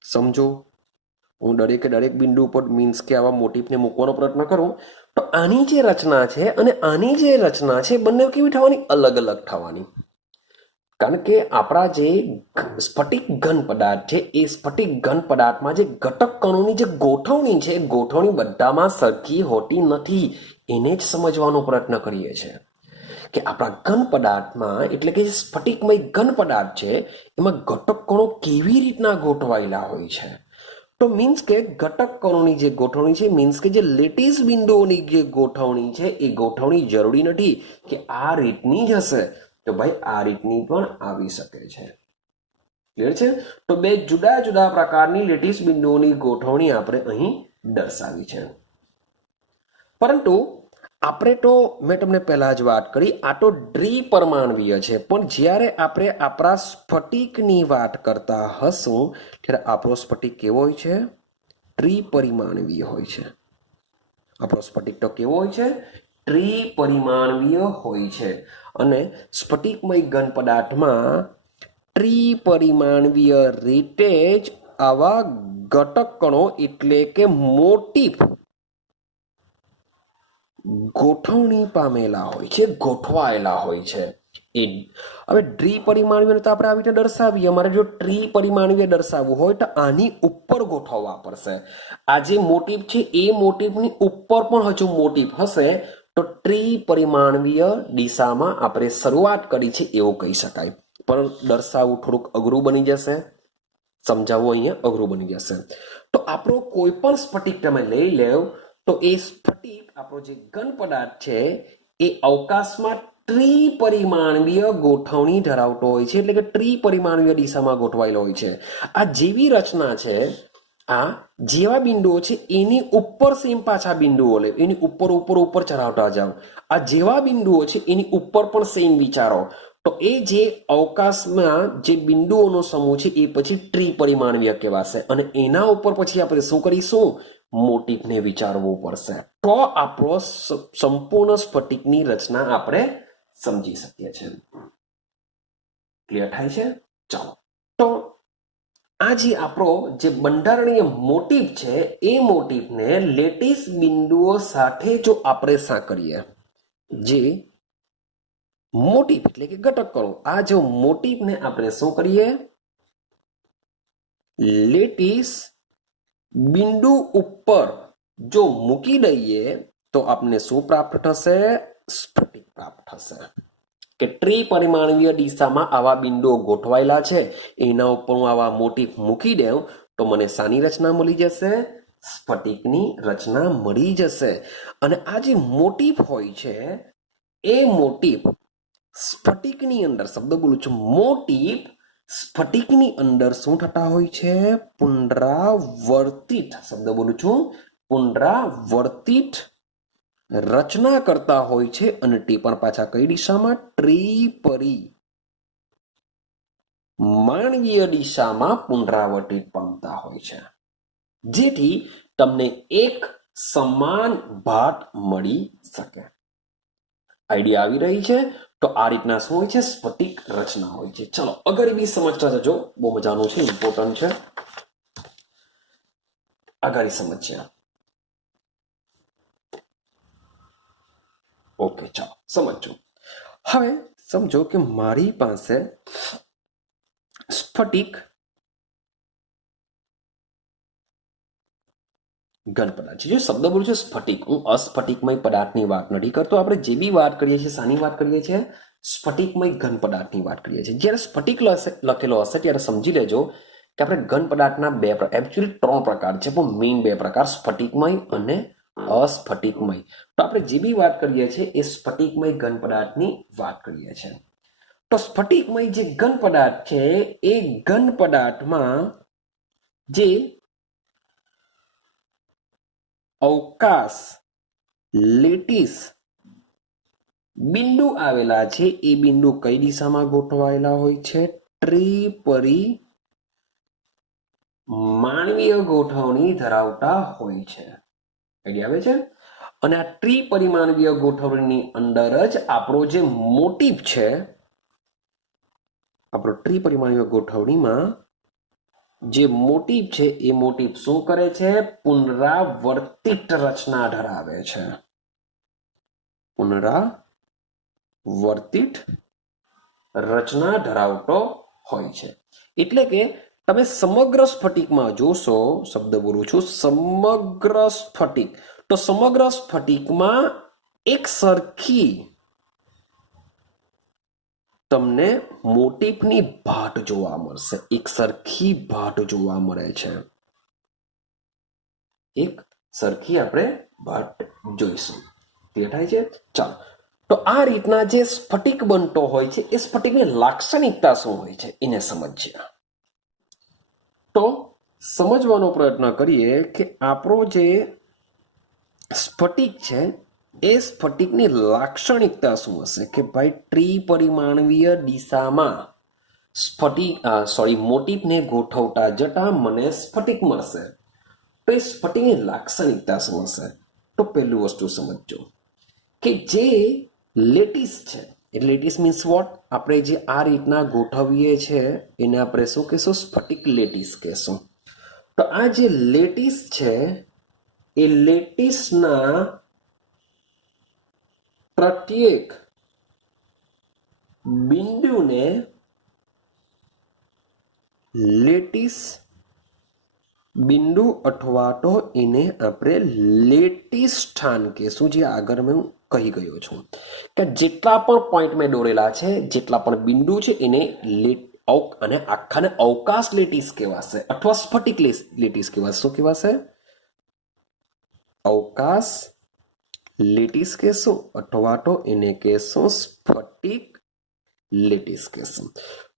સમજો હું દરેક બિંદુ પર મીન્સ કે આવા મોટિફને મૂકવાનો પ્રયત્ન કરું તો આની જે રચના છે અને આની જે રચના છે બંને કેવી થવાની? અલગ અલગ થવાની. કારણ કે આપણા જે સ્ફટિક ઘન પદાર્થ છે એ સ્ફટિક ઘન પદાર્થમાં જે ઘટક કણોની જે ગોઠવણી છે એ ગોઠવણી બધામાં સરખી હોતી નથી. એને જ સમજવાનો પ્રયત્ન કરીએ છીએ કે આપણા ઘન પદાર્થમાં એટલે કે જે સ્ફટિકમય ઘન પદાર્થ છે એમાં ઘટક કણો કેવી રીતના ગોઠવાયેલા હોય છે. તો મીન્સ કે ઘટક કણોની જે ગોઠવણી છે મીન્સ કે જે લેટિસ બિંદુઓની જે ગોઠવણી છે એ ગોઠવણી જરૂરી નથી કે આ રીતની જ હશે. તો ભાઈ આ રીતની પણ આવી શકે છે. ક્લિયર છે? તો બે જુદા જુદા પ્રકારની લેટિસ બિંદુઓની ગોઠવણી આપણે અહીં દર્શાવી છે. પરંતુ આપણે તો મેં તમને પહેલા જ વાત કરી આ તો દ્વિપરમાણવીય છે, પણ જ્યારે આપણે આપણા સ્ફટિકની વાત કરતા હશું ત્યારે આપણો સ્ફટિક કેવો હોય છે? ત્રિપરિમાણવીય હોય છે. આપણો સ્ફટિક તો કેવો હોય છે? ત્રિપરિમાણવીય હોય છે. અને સ્ફટિકમય ઘન પદાર્થમાં ત્રિપરિમાણવીય રીતે જ આવા ઘટક કણો એટલે કે મોટીફ ગોઠવણી પામેલા હોય છે, ગોઠવાયેલા હોય છે. એ હવે દ્વિપરિમાણવીય તો આપણે આવી રીતે દર્શાવીએ. અમારે જો ત્રિપરિમાણવીય દર્શાવવું હોય તો આની ઉપર ગોઠવવા પડશે. આ જે મોટીફ છે એ મોટીફની ઉપર પણ હજુ મોટીફ હશે તો ત્રિપરિમાણવીય દિશામાં આપણે શરૂઆત કરી છે એવું કહી શકાય. પણ દર્શાવવું થોડુંક અઘરું બની જશે, સમજાવવું અહીંયા અઘરું બની જશે. તો આપણો કોઈ પણ સ્ફટિક તમે લઈ લેવ તો એ સ્ફટિક આપણો જે ઘન પદાર્થ છે એ અવકાશમાં ત્રિપરિમાણવીય ગોઠવણી ધરાવતો હોય છે, એટલે કે ત્રિપરિમાણવીય દિશામાં ગોઠવાયેલો હોય છે. આ જેવી રચના છે, આ જેવા બિંદુઓ છે એની ઉપર સેમ પાછા બિંદુઓ લે, એની ઉપર ઉપર ઉપર ચઢાવતા જાઓ. આ જેવા બિંદુઓ છે એની ઉપર પણ સેમ વિચારો. તો એ જે અવકાશમાં જે બિંદુઓનો સમૂહ છે એ પછી ત્રિપરિમાણવીય કહેવાશે. અને એના ઉપર પછી આપણે શું કરીશું? મોટીફને વિચારવું પડશે. તો આપણો સંપૂર્ણ સ્ફટિકની રચના આપણે સમજી શકીએ છીએ. ક્લિયર થાય છે? ચાલો, તો આ જે આપણો જે બંધારણીય મોટીફ છે એ મોટીફને લેટિસ બિંદુઓ સાથે જો આપણે સાંકળીએ, જે મોટીફ એટલે કે ઘટક કણો, આ જો મોટીફને આપણે શું કરીએ? લેટિસ બિંદુ ઉપર જો મૂકી દઈએ તો આપને શું પ્રાપ્ત થશે? સ્ફટિક પ્રાપ્ત થશે. કે ત્રિપરિમાણવીય દિશામાં આવા બિંદુઓ ગોઠવાયેલા છે, એના ઉપર હું આવા મોટીફ મૂકી દઉં તો મને શાની રચના મળી જશે? સ્ફટિકની રચના મળી જશે. અને આ જે મોટીફ હોય છે એ મોટીફ સ્ફટિકની અંદર, શબ્દ બોલું છું, મોટીફ સ્ફટિકની અંદર શું થતા હોય છે? પુનરાવર્તિત, શબ્દ બોલું છું, પુનરાવર્તિત રચના કરતા હોય છે. અને તે પણ પાછા કઈ દિશામાં? ત્રિપરિમાણવીય દિશામાં પુનરાવર્તિત પામતા હોય છે, જેથી તમને એક સમાન ભાત મળી શકે. આઈડિયા આવી રહી છે? તો આ રીતના શું હોય છે? સ્ફટિક રચના હોય છે. ચલો અગર બી સમજતા જજો, બહુ મજાનું છે, ઇમ્પોર્ટન્ટ છે. આગળ સમજ્યા. ઓકે, ચાલો સમજો. હવે સમજો કે મારી પાસે સ્ફટિક ઘન પદાર્થ છે. જે શબ્દ બોલું છે સ્ફટિક, હું અસ્ફટિકમય પદાર્થની વાત નથી કરતો. આપણે જે બી વાત કરીએ છીએ શાની વાત કરીએ છીએ? સ્ફટિકમય ઘન પદાર્થની વાત કરીએ છીએ. જ્યારે સ્ફટિક લખેલો હશે ત્યારે સમજી લેજો કે આપણે ઘન પદાર્થના એકચ્યુઅલી 3 પ્રકાર છે, પણ મેઇન 2 પ્રકાર, સ્ફટિકમય અને અસ્ફટિકમય. તો આપણે જે બી વાત કરીએ છીએ એ સ્ફટિકમય ઘન પદાર્થની વાત કરીએ છીએ. તો સ્ફટિકમય જે ઘન પદાર્થ છે એ ઘન પદાર્થમાં જે અવકાશ લેટિસ બિંદુ આવેલા છે એ બિંદુ કઈ દિશામાં ગોઠવાયેલા હોય છે? ત્રિપરિમાણવીય ગોઠવણી ધરાવતા હોય છે. આઈડિયા આવે છે? અને આ ત્રિપરિમાણવીય ગોઠવણીની અંદર જ આપણો જે મોટીફ છે, આપણો ત્રિપરિમાણીય ગોઠવણીમાં જે મોટીફ છે એ મોટીફ શું કરે છે? પુનરાવર્તિત રચના ધરાવે છે. પુનરાવર્તિત રચના ધરાવતો હોય છે. એટલે કે તમે સમગ્ર સ્ફટિકમાં જોશો, શબ્દ બોલું છું, સમગ્ર સ્ફટિક, તો સમગ્ર સ્ફટિકમાં એક સરખી તમને મોટીફની ભાટ જોવા મળશે. એક સરખી ભાટ જોવા મળે છે. એક સરખી આપણે ભાટ જોઈશું. ક્લિયર થાય છે? ચાલો, તો આ રીતના જે સ્ફટિક બનતો હોય છે એ સ્ફટિકની લાક્ષણિકતા શું હોય છે એને સમજીએ. તો સમજવાનો પ્રયત્ન કરીએ કે આપણો જે સ્ફટિક છે એ સ્ફટિકની લાક્ષણિકતા શું હશે. કે ભાઈ ત્રિપરિમાણીય દિશામાં મોટીફને ગોઠવતા જતા મને સ્ફટિક મળશે. તો એ સ્ફટિકની લાક્ષણિકતા શું હશે? તો પહેલું વસ્તુ સમજજો કે જે લેટીસ છે, એ લેટીસ મીન્સ વોટ, આપણે જે આ રીતના ગોઠવીએ છીએ એને આપણે શું કહેશું? સ્ફટિક લેટીસ કહેશું. તો આ જે લેટીસ છે એ લેટીસના પ્રત્યેક બિંદુને લેટીસ બિંદુ અથવા તો એને આપણે લેટીસ સ્થાન કહેશું. જે આગળ મેં કહી ગયો છું કે જેટલા પણ પોઈન્ટ મેં દોરેલા છે, જેટલા પણ બિંદુ છે એને અને આખાને અવકાશ લેટીસ કહેવાશે અથવા સ્ફટિક લેટીસ કહેવાશે. શું કહેવાશે? અવકાશ લેટીસ કહેશું અથવા તો એને કહેશું સ્ફટિક લેટીસ કહેશું.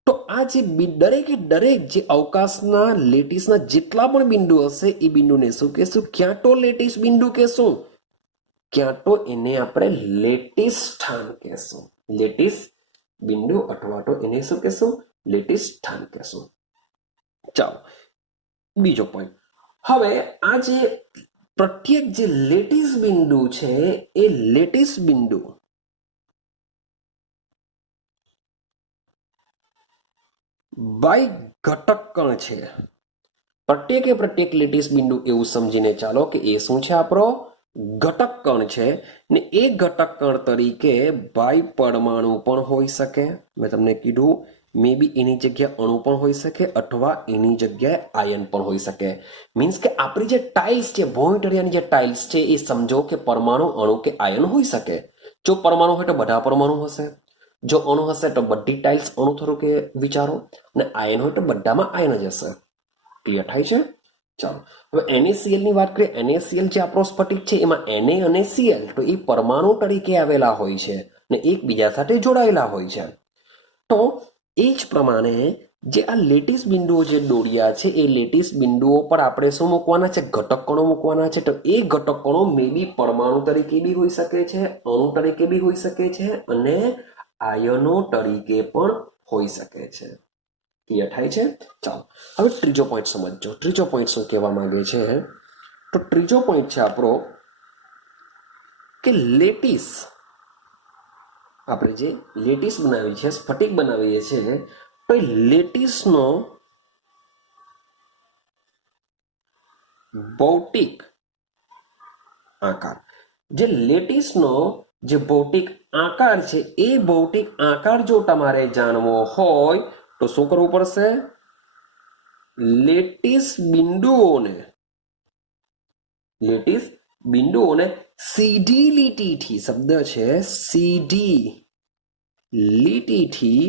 તો આ જે દરેકે દરેક જે અવકાશના લેટીસના જેટલા પણ બિંદુ હશે એ બિંદુને શું કહેશું? ક્યાં તો લેટીસ બિંદુ કહેશું, ક્યાં તો એને આપણે લેટીસ સ્થાન કહેશું. લેટીસ બિંદુ અથવા તો એને શું કહેશું? લેટીસ સ્થાન કહેશું. ચાલો, બીજો પોઈન્ટ. હવે આ જે પ્રત્યેક જે લેટીસ બિંદુ છે એ લેટીસ બિંદુ બાય ઘટક કણ છે. પ્રત્યેક લેટીસ બિંદુ એવું સમજીને ચાલો કે એ શું છે? આપણો ઘટક કણ છે ને એ ઘટક કણ તરીકે બાય પરમાણુ પણ હોઈ શકે. મેં તમને કીધું મે બી એની જગ્યાએ અણુ પણ હોઈ શકે અથવા એની જગ્યાએ આયન પણ હોઈ શકે. મીન્સ કે આપણી જે ટાઇલ્સ છે, ભોંયતળિયાની જે ટાઇલ્સ છે એ સમજો કે પરમાણુ, અણુ કે આયન હોઈ શકે. જો પરમાણુ હોય તો બધા પરમાણુ હશે, જો અણુ હશે તો બધી ટાઇલ્સ અણુ તરીકે વિચારો, અને આયન હોય તો બધામાં આયન જ હશે. ક્લિયર થાય છે? ચાલો, હવે NaCl ની વાત કરીએ. NaCl જે આપણો સ્ફટિક છે એમાં Na અને Cl તો એ પરમાણુ તરીકે આવેલા હોય છે ને એકબીજા સાથે જોડાયેલા હોય છે. તો એ જ પ્રમાણે જે આ લેટીસ બિંદુઓ જે દોર્યા છે એ લેટીસ બિંદુઓ પર આપણે શું મૂકવાના છે? ઘટક કણો મૂકવાના છે. તો એ ઘટક કણો મે બી પરમાણુ તરીકે બી હોઈ શકે છે, અણુ તરીકે બી હોઈ શકે છે અને આયનો તરીકે પણ હોઈ શકે છે. ક્લિયર થાય છે? ચાલો, હવે ત્રીજો પોઈન્ટ સમજો. ત્રીજો પોઈન્ટ શું કહેવા માંગે છે? તો ત્રીજો પોઈન્ટ છે આપણો કે લેટીસ, આપણે જે લેટીસ બનાવી છે, સ્ફટિક બનાવીએ છીએ, તો એ લેટીસનો ભૌતિક આકાર, જે લેટીસનો જે ભૌતિક આકાર છે એ ભૌતિક આકાર જો તમારે જાણવો હોય તો શું કરવું પડશે? લેટીસ બિંદુઓને સીધી લીટીથી, શબ્દ છે સીધી લીટીથી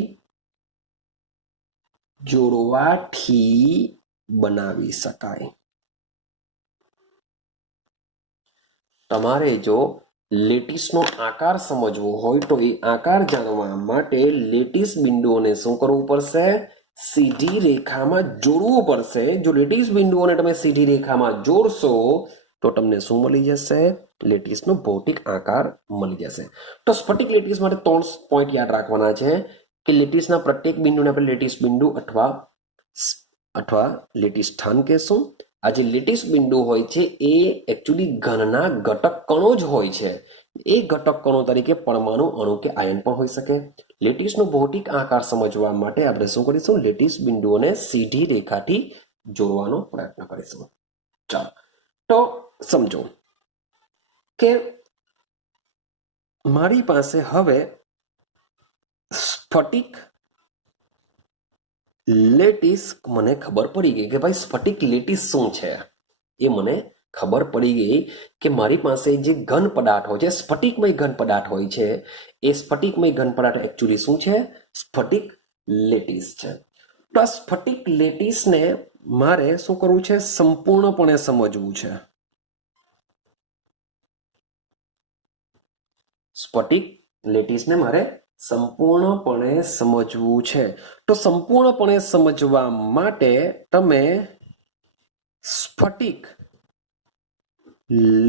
જોડવાથી બનાવી શકાય. તમારે જો લેટીસનો આકાર સમજવો હોય તો એ આકાર જાણવા માટે લેટીસ બિંદુઓને શું કરવું પડશે? સીધી રેખામાં જોડવું પડશે. જો લેટીસ બિંદુઓને તમે સીધી રેખામાં જોડશો તો તમને શું મળી જશે? લેટીસનો ભૌતિક આકાર મળી જશે. તો સ્ફટિક લેટીસ માટે 3 પોઈન્ટ યાદ રાખવાના છે કે લેટીસના પ્રત્યેક બિંદુને આપણે લેટીસ બિંદુ અથવા લેટીસ સ્થાન કહેશું. આ જે લેટીસ બિંદુ હોય છે એ એકચ્યુઅલી ઘનના ઘટક કણો જ હોય છે. એ ઘટક કણો તરીકે પરમાણુ, અણુ કે આયન પણ હોઈ શકે. લેટીસનો ભૌતિક આકાર સમજવા માટે આપણે શું કરીશું? લેટીસ બિંદુઓને સીધી રેખાથી જોડવાનો પ્રયત્ન કરીશું. ચાલો, તો સમજો કે મારી પાસે હવે સ્ફટિક લેટીસ મને ખબર પડી ગઈ કે ભાઈ સ્ફટિક લેટીસ શું છે. એ મને ખબર પડી ગઈ કે મારી પાસે જે ઘન પદાર્થ હોય છે, સ્ફટિકમય ઘન પદાર્થ હોય છે, એ સ્ફટિકમય ઘન પદાર્થ એકચ્યુઅલી શું છે? સ્ફટિક લેટીસ છે. તો આ સ્ફટિક લેટીસને મારે શું કરવું છે? સંપૂર્ણપણે સમજવું છે. સ્ફટિક લેટીસને મારે સંપૂર્ણપણે સમજવું છે. તો સંપૂર્ણપણે સમજવા માટે તમે સ્ફટિક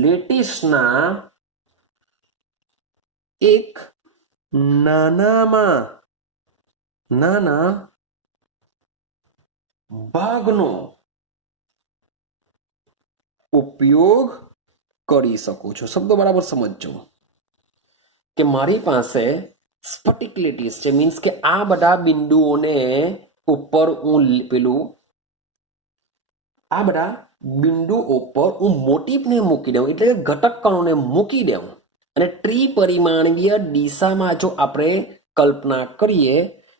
લેટીસના એક નાનામાં નાના ભાગનો ઉપયોગ કરી શકો છો. શબ્દો બરાબર સમજજો કે મારી પાસે સ્ફટિક લેટીસ છે, મીન્સ કે આ બધા બિંદુઓને ઉપર હું પેલું આ બધા બિંદુઓ પર હું મોટીફને મૂકી દઉં, એટલે ઘટક કણોને મૂકી દઉં અને ત્રિપરિમાણીય દિશામાં જો આપણે કલ્પના કરીએ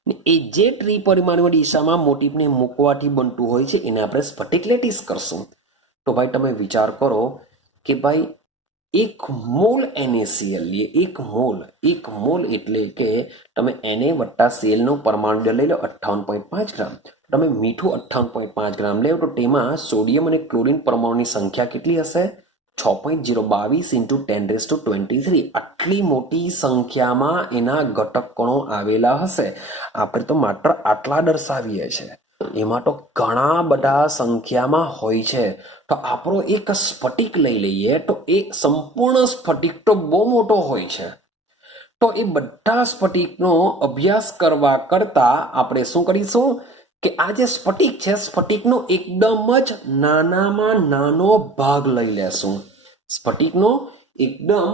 ને એ જે ત્રિપરિમાણીય દિશામાં મોટીફને મૂકવાથી બનતું હોય છે એને આપણે સ્ફટિક લેટીસ કરશું. તો ભાઈ તમે વિચાર કરો કે ભાઈ એક મોલ NaCl લઈએ. એક મોલ એટલે કે તમે Na વત્તા Cl નું પરમાણુ લઈ લો 58.5 ગ્રામ. તમે મીઠું 58.5 ગ્રામ લેવો તો તેમાં સોડિયમ અને ક્લોરીન પરમાણુની સંખ્યા કેટલી હશે? 6.022 ઇન્ટુ 10⁻23. આટલી મોટી સંખ્યામાં એના ઘટક કણો આવેલા હશે. આપણે તો માત્ર આટલા દર્શાવીએ છીએ, એમાં તો ઘણા બધા સંખ્યામાં હોય છે. તો આપણો એક સ્ફટિક લઈ લઈએ તો એ સંપૂર્ણ સ્ફટિક તો બહુ મોટો હોય છે. તો એ બધા સ્ફટિકનો અભ્યાસ કરવા કરતા આપણે શું કરીશું કે આ જે સ્ફટિક છે, સ્ફટિકનો એકદમ જ નાનામાં નાનો ભાગ લઈ લેશું. સ્ફટિકનો એકદમ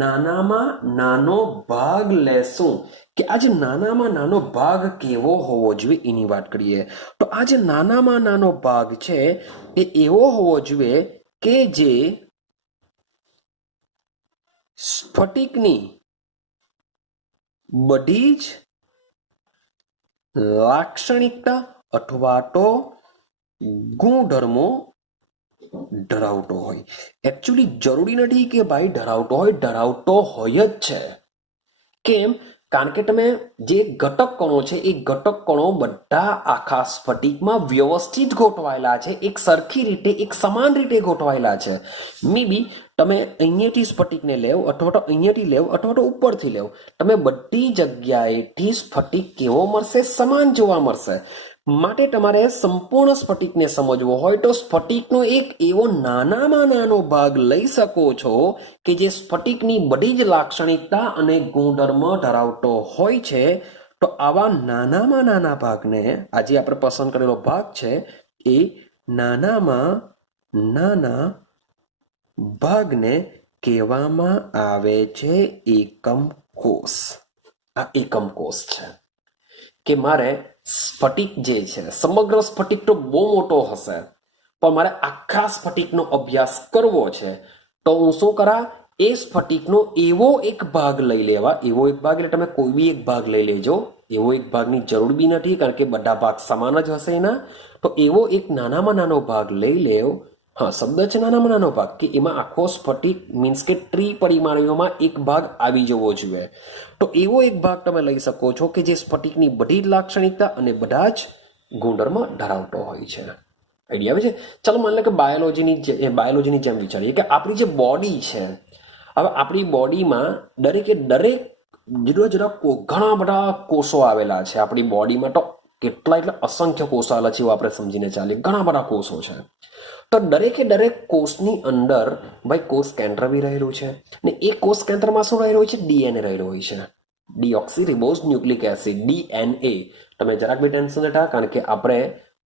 નાનામાં નાનો ભાગ લેશું. કે આ જે નાનામાં નાનો ભાગ કેવો હોવો જોઈએ એની વાત કરીએ. તો આ જે નાનામાં નાનો ભાગ છે એ એવો હોવો જોઈએ કે જે સ્ફટિકની બધી જ લાક્ષણિકતા અથવા તો ગુણધર્મો ધરાવતો હોય. એકચ્યુઅલી જરૂરી નથી કે ભાઈ ધરાવતો હોય જ છે. કેમ? કારણ કે તમે જે ઘટક કણો છે એ ઘટક કણો બધા આખા સ્ફટિકમાં વ્યવસ્થિત ગોઠવાયેલા છે, એક સરખી રીતે, એક સમાન રીતે ગોઠવાયેલા છે. મે બી તમે અહીંયાથી સ્ફટિકને લેવ અથવા તો અહીંયાથી લેવ અથવા તો ઉપરથી લેવ, તમે બધી જગ્યાએથી સ્ફટિક કેવો મળશે? સમાન જોવા મળશે. માટે તમારે સંપૂર્ણ સ્ફટિકને સમજવો હોય તો સ્ફટિકનો એક એવો નાનામાં નાનો ભાગ લઈ શકો છો કે જે સ્ફટિકની બધી જ લાક્ષણિકતા અને ગુણધર્મ ધરાવતો હોય છે. તો આવા નાનામાં નાના ભાગને, આજે આપણે પસંદ કરેલો ભાગ છે, એ નાનામાં નાના ભાગને કહેવામાં આવે છે એકમ કોષ. આ એકમ કોષ છે કે મારે સ્ફટિક જે છે, સમગ્ર સ્ફટિક તો બહુ મોટો હશે, પણ મારે આખા સ્ફટિકનો અભ્યાસ કરવો છે. તો હું શું કરા? એ સ્ફટિકનો એવો એક ભાગ લઈ લેવા. એવો એક ભાગ એટલે તમે કોઈ બી એક ભાગ લઈ લેજો, એવો એક ભાગની જરૂર બી નથી કારણ કે બધા ભાગ સમાન જ હશે એના. તો એવો એક નાનામાં નાનો ભાગ લઈ લેવ. હા, શબ્દ છે નાનામાં નાનો ભાગ, કે એમાં આખો સ્ફટિક મીન્સ કે ત્રિપરિમાણીઓમાં એક ભાગ આવી જવો જોઈએ. તો એવો એક ભાગ તમે લઈ શકો છો કે જે સ્ફટિકની બધી જ લાક્ષણિકતા અને બધા જ ગુણધર્મ ધરાવતો હોય છે. આઈડિયા આવે છે? ચાલો માની લો કે બાયોલોજીની જેમ વિચારીએ કે આપણી જે બોડી છે, હવે આપણી બોડીમાં દરેકે દરેક જુદા જુદા ઘણા બધા કોષો આવેલા છે. આપણી બોડીમાં તો કેટલા એટલે અસંખ્ય કોષો આવેલા છે એવું આપણે સમજીને ચાલીએ. ઘણા બધા કોષો છે. તો દરેકે દરેક કોષની અંદર ભાઈ કોષ કેન્દ્ર બી રહેલું છે ને એ કોષ કેન્દ્રમાં શું રહેલું હોય છે? DNA રહેલું હોય છે. Deoxy ribose nucleic acid, DNA. તમે જરાક બી ટેન્શન લેતા, કારણ કે આપણે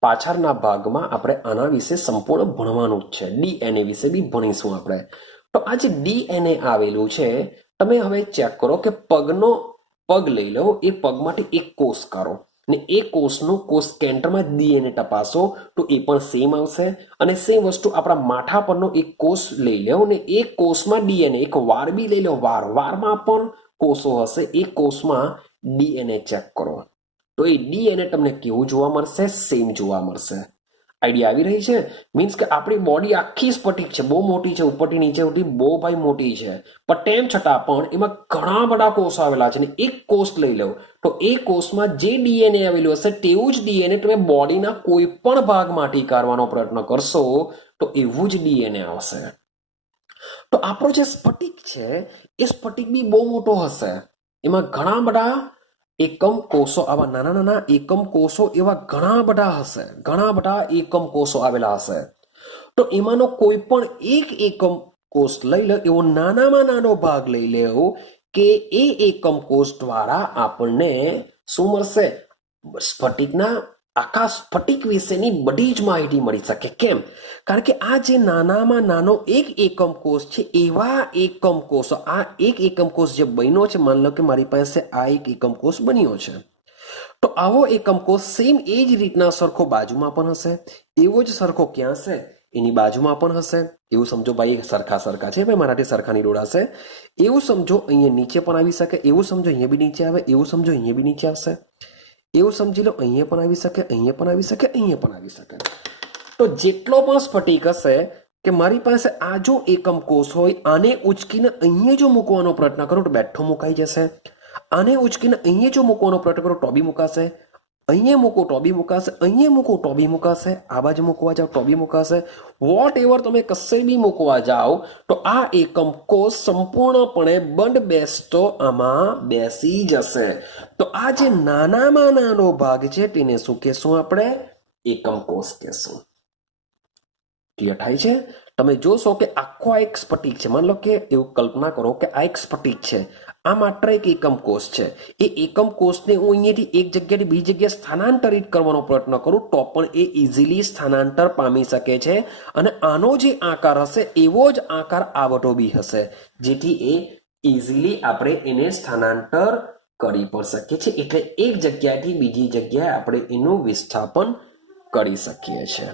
પાછળના ભાગમાં આપણે આના વિશે સંપૂર્ણ ભણવાનું જ છે. DNA વિશે બી ભણીશું આપણે. તો આ જે DNA આવેલું છે, તમે હવે ચેક કરો કે પગ લઈ લો, એ પગમાંથી એક કોષ કાઢો ને એ કોષનું કોષ કેન્દ્રમાં DNA તપાસો તો એ પણ સેમ આવશે. અને સેમ વસ્તુ આપણા માથા પરનો એક કોષ લઈ લો ને એ કોષમાં DNA, એક વાર બી લઈ લો, વારમાં પણ કોષો હશે, એ કોષમાં DNA ચેક કરો. તો એ ડીએનએ તમને કેવું જોવા મળશે? સેમ જોવા મળશે. આઈડિયા આવી રહી છે? મીન્સ કે આપણી બોડી આખી સ્ફટિક છે, બહુ મોટી છે, ઉપરથી નીચે સુધી બહુ ભાઈ મોટી છે, પણ તેમ છતાં પણ એમાં ઘણા બધા કોષ આવેલા છે. ને એક કોષ લઈ લો તો એ કોષમાં જે ડીએનએ આવેલું હશે તેવું જ ડીએનએ તમે બોડીના કોઈ પણ ભાગમાંથી કાઢવાનો પ્રયત્ન કરશો તો એવું જ ડીએનએ આવશે. તો આપણો જે સ્ફટિક છે એ સ્ફટિક બી બહુ મોટો હશે. એમાં ઘણા બધા એકમ કોષો, આવા નાના નાના એકમ કોષો એવા ઘણા બધા હશે, ઘણા બધા એકમ કોષો આવેલા હશે. તો એમાંનો કોઈ પણ એક એકમ કોષ લઈ લો, એવો નાનામાં નાનો ભાગ લઈ લેવો કે એ એકમ કોષ દ્વારા આપણને શું મળશે? સ્ફટિકના આખા સ્ફટિક વિશેની બધી જ માહિતી મળી શકે. કેમ? કારણ કે આ જે નાનામાં નાનો એક એકમ કોષ છે, એવા એકમ કોષો, આ એક એકમ કોષ જે બન્યો છે, માની લો કે મારી પાસે આ એક એકમ કોષ બન્યો છે, તો આવો એકમ કોષ સેમ એ જ રીતના સરખો બાજુમાં પણ હશે, એવો જ સરખો ક્યાં હશે? એની બાજુમાં પણ હશે. એવું સમજો ભાઈ સરખા સરખા છે, ભાઈ મારાથી સરખાની દોડાશે, એવું સમજો અહીંયા નીચે પણ આવી શકે, એવું સમજો અહીંયા બી નીચે આવે, એવું સમજો અહીંયા બી નીચે આવશે, એવું સમજી લો અહીંયા પણ આવી શકે, અહીંયા પણ આવી શકે, અહીંયા પણ આવી શકે. તો જેટલો પણ સ્ફટિક હશે કે મારી પાસે આ જો એકમ કોષ હોય, આને ઉચકીને અહીંયા જો મૂકવાનો પ્રયત્ન કરું તો બેઠો મુકાઈ જશે. આને ઉચકીને અહીંયા જો મૂકવાનો પ્રયત્ન કરો તો બી મુકાશે, અહીંયા મૂકો તો બી મુકાશે, અહીંયા મૂકો તો બી મુકાશે, આ બાજુ મૂકવા જાઓ તો બી મુકાશે. વોટ એવર તમે કશે બી મૂકવા જાઓ તો આ એકમ કોષ સંપૂર્ણપણે બંધ બેસતો આમાં બેસી જશે. તો આ જે નાનામાં નાનો ભાગ છે તેને શું કહેશું? આપણે એકમ કોષ કહેશું. ક્લિયર થાય છે? તમે જોશો કે આખો આ એક સ્ફટિક છે. માની લો કે એવું કલ્પના કરો કે આ એક સ્ફટિક છે, આ માત્ર એક એકમ કોષ છે. એ એકમ કોષને હું અહીંયાથી એક જગ્યાથી બીજી જગ્યાએ સ્થાનાંતરિત કરવાનો પ્રયત્ન કરું તો પણ એ ઇઝીલી સ્થાનાંતર પામી શકે છે. અને આનો જે આકાર હશે એવો જ આકાર આ બધો બી હશે, જેથી એ ઇઝીલી આપણે એને સ્થાનાંતર કરી પણ શકીએ છીએ. એટલે એક જગ્યાએથી બીજી જગ્યાએ આપણે એનું વિસ્થાપન કરી શકીએ છીએ.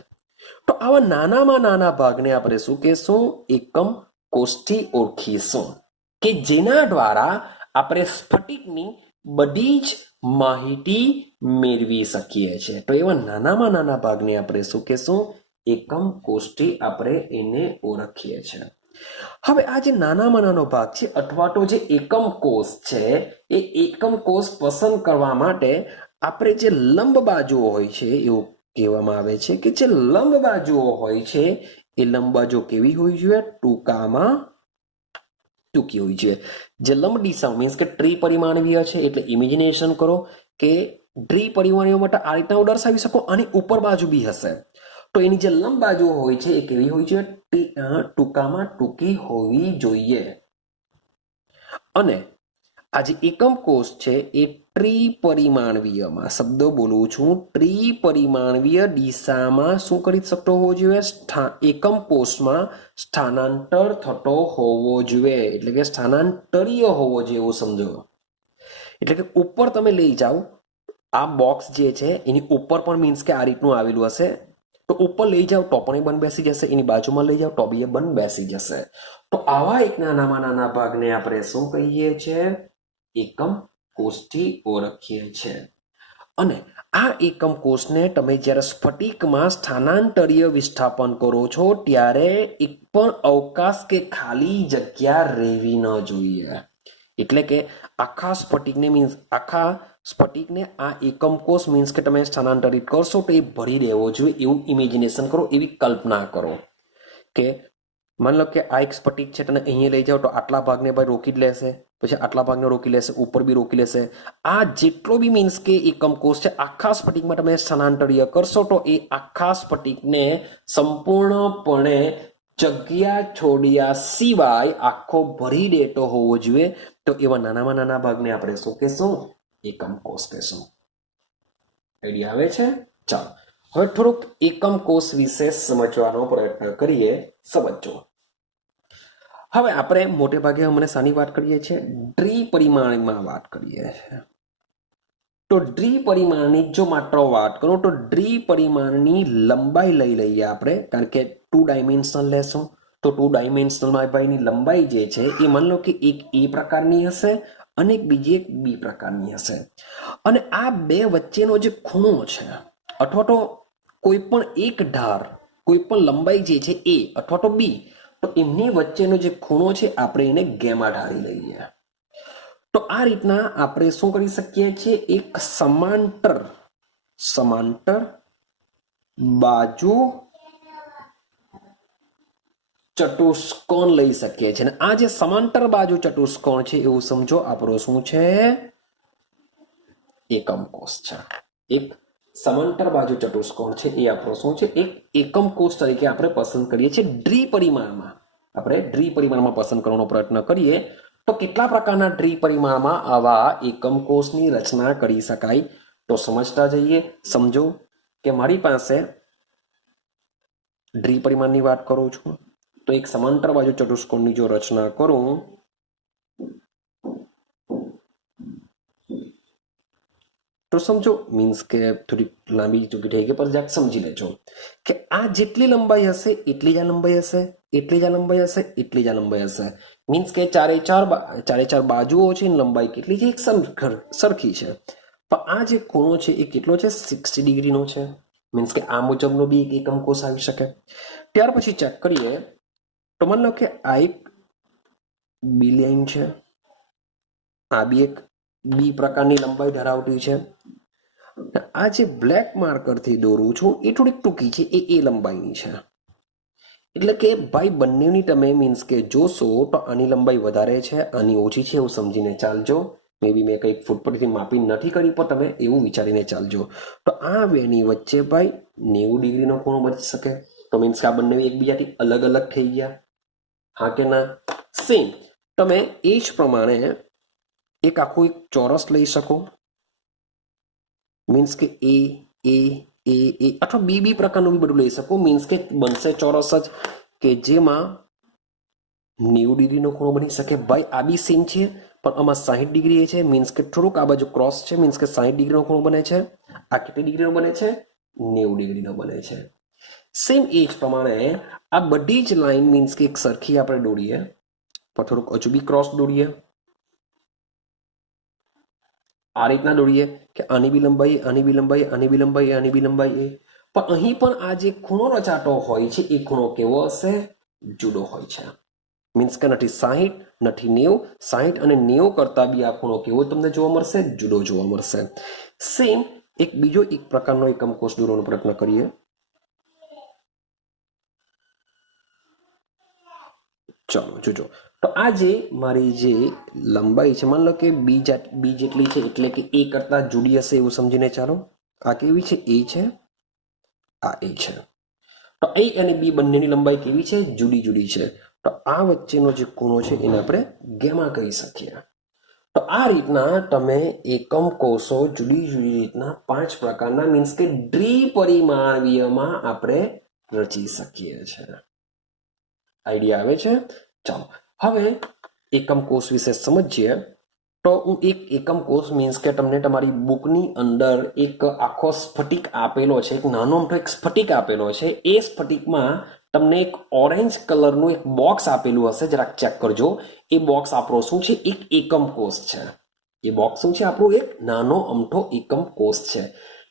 તો આવા નાનામાં નાના ભાગને આપણે શું કહેશું? એકમ કોષથી ઓળખીશું, કે જેના દ્વારા આપણે સ્ફટિકની બધી જ માહિતી મેળવી શકીએ છીએ. તો એવા નાનામાં નાના ભાગને આપણે શું કહેશું? એકમ કોષથી આપણે એને ઓળખીએ છીએ. હવે આ જે નાનામાં નાનો ભાગ છે અથવા તો જે એકમ કોષ છે, એ એકમ કોષ પસંદ કરવા માટે આપણે જે લંબ બાજુઓ હોય છે, એવું કહેવામાં આવે છે કે જે લંબ બાજુઓ હોય છે એ લંબ બાજુ કેવી હોવી જોઈએ? ટૂંકામાં ટૂંકી હોવી જોઈએ. જે લંબ દિશા મીન્સ કે ત્રિપરિમાણીય છે, એટલે ઇમેજિનેશન કરો કે ત્રિપરિમાણીય માટે આ રીતના હું દર્શાવી શકો. આની ઉપર બાજુ બી હશે તો એની જે લંબ બાજુ હોય છે એ કેવી હોવી જોઈએ? ટૂંકામાં ટૂંકી હોવી જોઈએ. અને આ જે એકમ કોષ છે એ ત્રિપરિમાણીયમાં, શબ્દો બોલું છું, ત્રિપરિમાણીય દિશામાં શું કરી શકતો હોવો જોઈએ? એકમ કોષમાં સ્થાનાંતર થતો હોવો જોઈએ. એટલે કે સ્થાનાંતરીય હોવો જોઈએ એવું સમજો. એટલે કે ઉપર તમે લઈ જાઓ, આ બોક્સ જે છે એની ઉપર પણ મીન્સ કે આ રીતનું આવેલું હશે, તો ઉપર લઈ જાઓ તો પણ એ બંધ બેસી જશે, એની બાજુમાં લઈ જાઓ તો બી એ બંધ બેસી જશે. તો આવા એક નાનામાં નાના ભાગને આપણે શું કહીએ છીએ? એકમ કોષથી ઓળખીએ છીએ. અને આ એકમ કોષને તમે જ્યારે સ્ફટિકમાં સ્થાનાંતરીય વિસ્થાપન કરો છો ત્યારે એક પણ અવકાશ કે ખાલી જગ્યા રહેવી ન જોઈએ. એટલે કે આખા સ્ફટિકને મીન્સ આખા સ્ફટિકને આ એકમ કોષ મીન્સ કે તમે સ્થાનાંતરિત કરશો તો એ ભરી દેવો જોઈએ, એવું ઇમેજિનેશન કરો, એવી કલ્પના કરો. કે માની લો કે આ એક સ્ફટિક છે, તને અહીંયા લઈ જાઓ તો આટલા ભાગને ભાઈ રોકી જ લેશે, પછી આટલા ભાગને રોકી લેશે, ઉપર બી રોકી લેશે. આ જેટલો બી મીન્સ કે એકમ કોષ છે આખા સ્ફટિકમાં તમે સ્થાનાંતરીય કરશો તો એ આખા સ્ફટિકને સંપૂર્ણપણે જગ્યા છોડ્યા સિવાય આખો ભરી દેતો હોવો જોઈએ. તો એવા નાનામાં નાના ભાગને આપણે શું કહેશું? એકમ કોષ કહેશું. આઈડિયા આવે છે? ચાલો હવે થોડુંક એકમ કોષ વિશે સમજવાનો પ્રયત્ન કરીએ. સમજો. હવે આપણે મોટે ભાગે હમણાં શાની વાત કરીએ છીએ? દ્વિપરિમાણમાં વાત કરીએ છીએ. તો દ્વિપરિમાણની જો માત્ર વાત કરું તો દ્વિપરિમાણની લંબાઈ લઈ લઈએ આપણે, કારણ કે 2 ડાયમેન્શનલ લેશું તો 2 ડાયમેન્શનલમાં ભાઈની લંબાઈ જે છે એ માની લો કે એક એ પ્રકારની હશે અને એક બીજી એક બી પ્રકારની હશે. અને આ બે વચ્ચેનો જે ખૂણો છે અથવા તો કોઈ પણ એક ધાર, કોઈ પણ લંબાઈ જે છે એ અથવા તો બી, તો એમની વચ્ચેનો જે ખૂણો છે આપણે એને ગેમા ધારી લઈએ. તો આ રીતના આપણે શું કરી શકીએ છીએ, એક સમાંતર બાજુ ચતુષ્કોણ લઈ શકીએ છીએ. અને આ જે સમાંતર બાજુ ચતુષ્કોણ છે એવું સમજો આપણો શું છે, એકમ કોષ છે. એક સમાંતર બાજુ ચતુષ્કોણ છે એ આપણો શું છે, એક એકમ કોષ તરીકે આપણે પસંદ કરીએ છીએ દ્વિપરિમાણમાં. આપણે દ્વિપરિમાણમાં પસંદ કરવાનો પ્રયત્ન કરીએ તો કેટલા પ્રકારના દ્વિપરિમાણમાં આવા એકમ કોષની રચના કરી શકાય, તો સમજતા જઈએ. સમજો કે મારી પાસે દ્વિપરિમાણની વાત કરું છું તો એક સમાંતર બાજુ ચતુષ્કોણની જો રચના કરું તો સમજો, મીન્સ કે થોડી લાંબી ચૂકી થઈ ગઈ, પણ જરાક સમજી લેજો કે આ જેટલી લંબાઈ હશે એટલી જ આ લંબાઈ હશે, એટલી જ આ લંબાઈ હશે, એટલી જ આ લંબાઈ હશે. મીન્સ કે ચારે ચાર બાજુઓ છે લંબાઈ કેટલી છે, એક સરખી છે. પણ આ જે ખૂણો છે એ કેટલો છે, 60 ડિગ્રીનો છે. મીન્સ કે આ મુજબનો બી એક એકમ કોષ આવી શકે. ત્યાર પછી ચેક કરીએ તો માની લો કે આ એક બી લાઈન છે, આ બી એક બી પ્રકારની લંબાઈ ધરાવતી છે. આ જે બ્લેક માર્કરથી દોરું છું એ થોડીક ટૂંકી છે, એ લંબાઈની છે. એટલે કે ભાઈ બંનેની તમે મીન્સ કે જોશો તો આની લંબાઈ વધારે છે, આની ઓછી છે એવું સમજીને ચાલજો. મે બી મેં કંઈક ફૂટ પરથી માપી નથી કરી, પણ તમે એવું વિચારીને ચાલજો. તો આ બેની વચ્ચે ભાઈ 90 ડિગ્રીનો ખૂણો બચી શકે. તો મીન્સ કે આ બંને એકબીજાથી અલગ અલગ થઈ ગયા, હા કે ના? સેમ તમે એ જ પ્રમાણે એક આખું એક ચોરસ લઈ શકો. મીન્સ કે એ અથવા બી પ્રકારનું બી બધું લઈ શકો. મીન્સ કે બનશે ચોરસ જ કે જેમાં 90 ડિગ્રીનો ખૂણો બની શકે. ભાઈ આ બી સેમ છે પણ આમાં 60 ડિગ્રી છે. મીન્સ કે થોડુંક આ બાજુ ક્રોસ છે. મીન્સ કે 60 ડિગ્રીનો ખૂણો બને છે. આ કેટલી ડિગ્રીનો બને છે, 90 ડિગ્રીનો બને છે. સેમ એ જ પ્રમાણે આ બધી જ લાઈન મીન્સ કે એક સરખી આપણે દોરીએ, પણ થોડુંક હજુ બી ક્રોસ દોરીએ. આ રીતના દોરીએ કે આની બી લંબાઈ, આની બી લંબાઈ, આની બી લંબાઈ, આની બી લંબાઈ. પણ અહીં પણ આ જે ખૂણો રચાતો હોય છે એ ખૂણો કેવો હશે, જુદો હોય છે. મીન્સ કે નથી 60 નથી 90, 60 અને 90 કરતા બી આ ખૂણો કેવો તમને જોવા મળશે, જુદો જોવા મળશે. સેમ એક બીજો એક પ્રકારનો એકમ કોષ દોરવાનો પ્રયત્ન કરીએ. ચાલો જોજો. તો આ જે મારી જે લંબાઈ છે, માની લો કે બી જેટલી છે એટલે કે એ કરતા જુદી હશે એવું સમજીને ચાલો. આ કેવી છે, એ છે, આ એ છે. તો એ અને બી બંનેની લંબાઈ કેવી છે, જુદી જુદી છે. તો આ વચ્ચેનો જે ખૂણો છે એને આપણે ગેમા કહી શકીએ. તો આ રીતના તમે એકમ કોષો જુદી જુદી રીતના 5 પ્રકારના મીન્સ કે દ્વિપરિમાણીયમાં આપણે રચી શકીએ છીએ. આઈડિયા આવે છે? ચાલો હવે એકમ કોષ વિશે સમજીએ. તો હું એક એકમ કોષ મીન્સ કે તમને તમારી બુકની અંદર એક આખો સ્ફટિક આપેલો છે, એક નાનો મોટો એક સ્ફટિક આપેલો છે. એ સ્ફટિકમાં તમને એક ઓરેન્જ કલરનું એક બોક્સ આપેલું હશે, જરાક ચેક કરજો. એ બોક્સ આપણો શું છે, એક એકમ કોષ છે. એ બોક્સ શું છે, આપણું એક નાનો અમથો એકમ કોષ છે.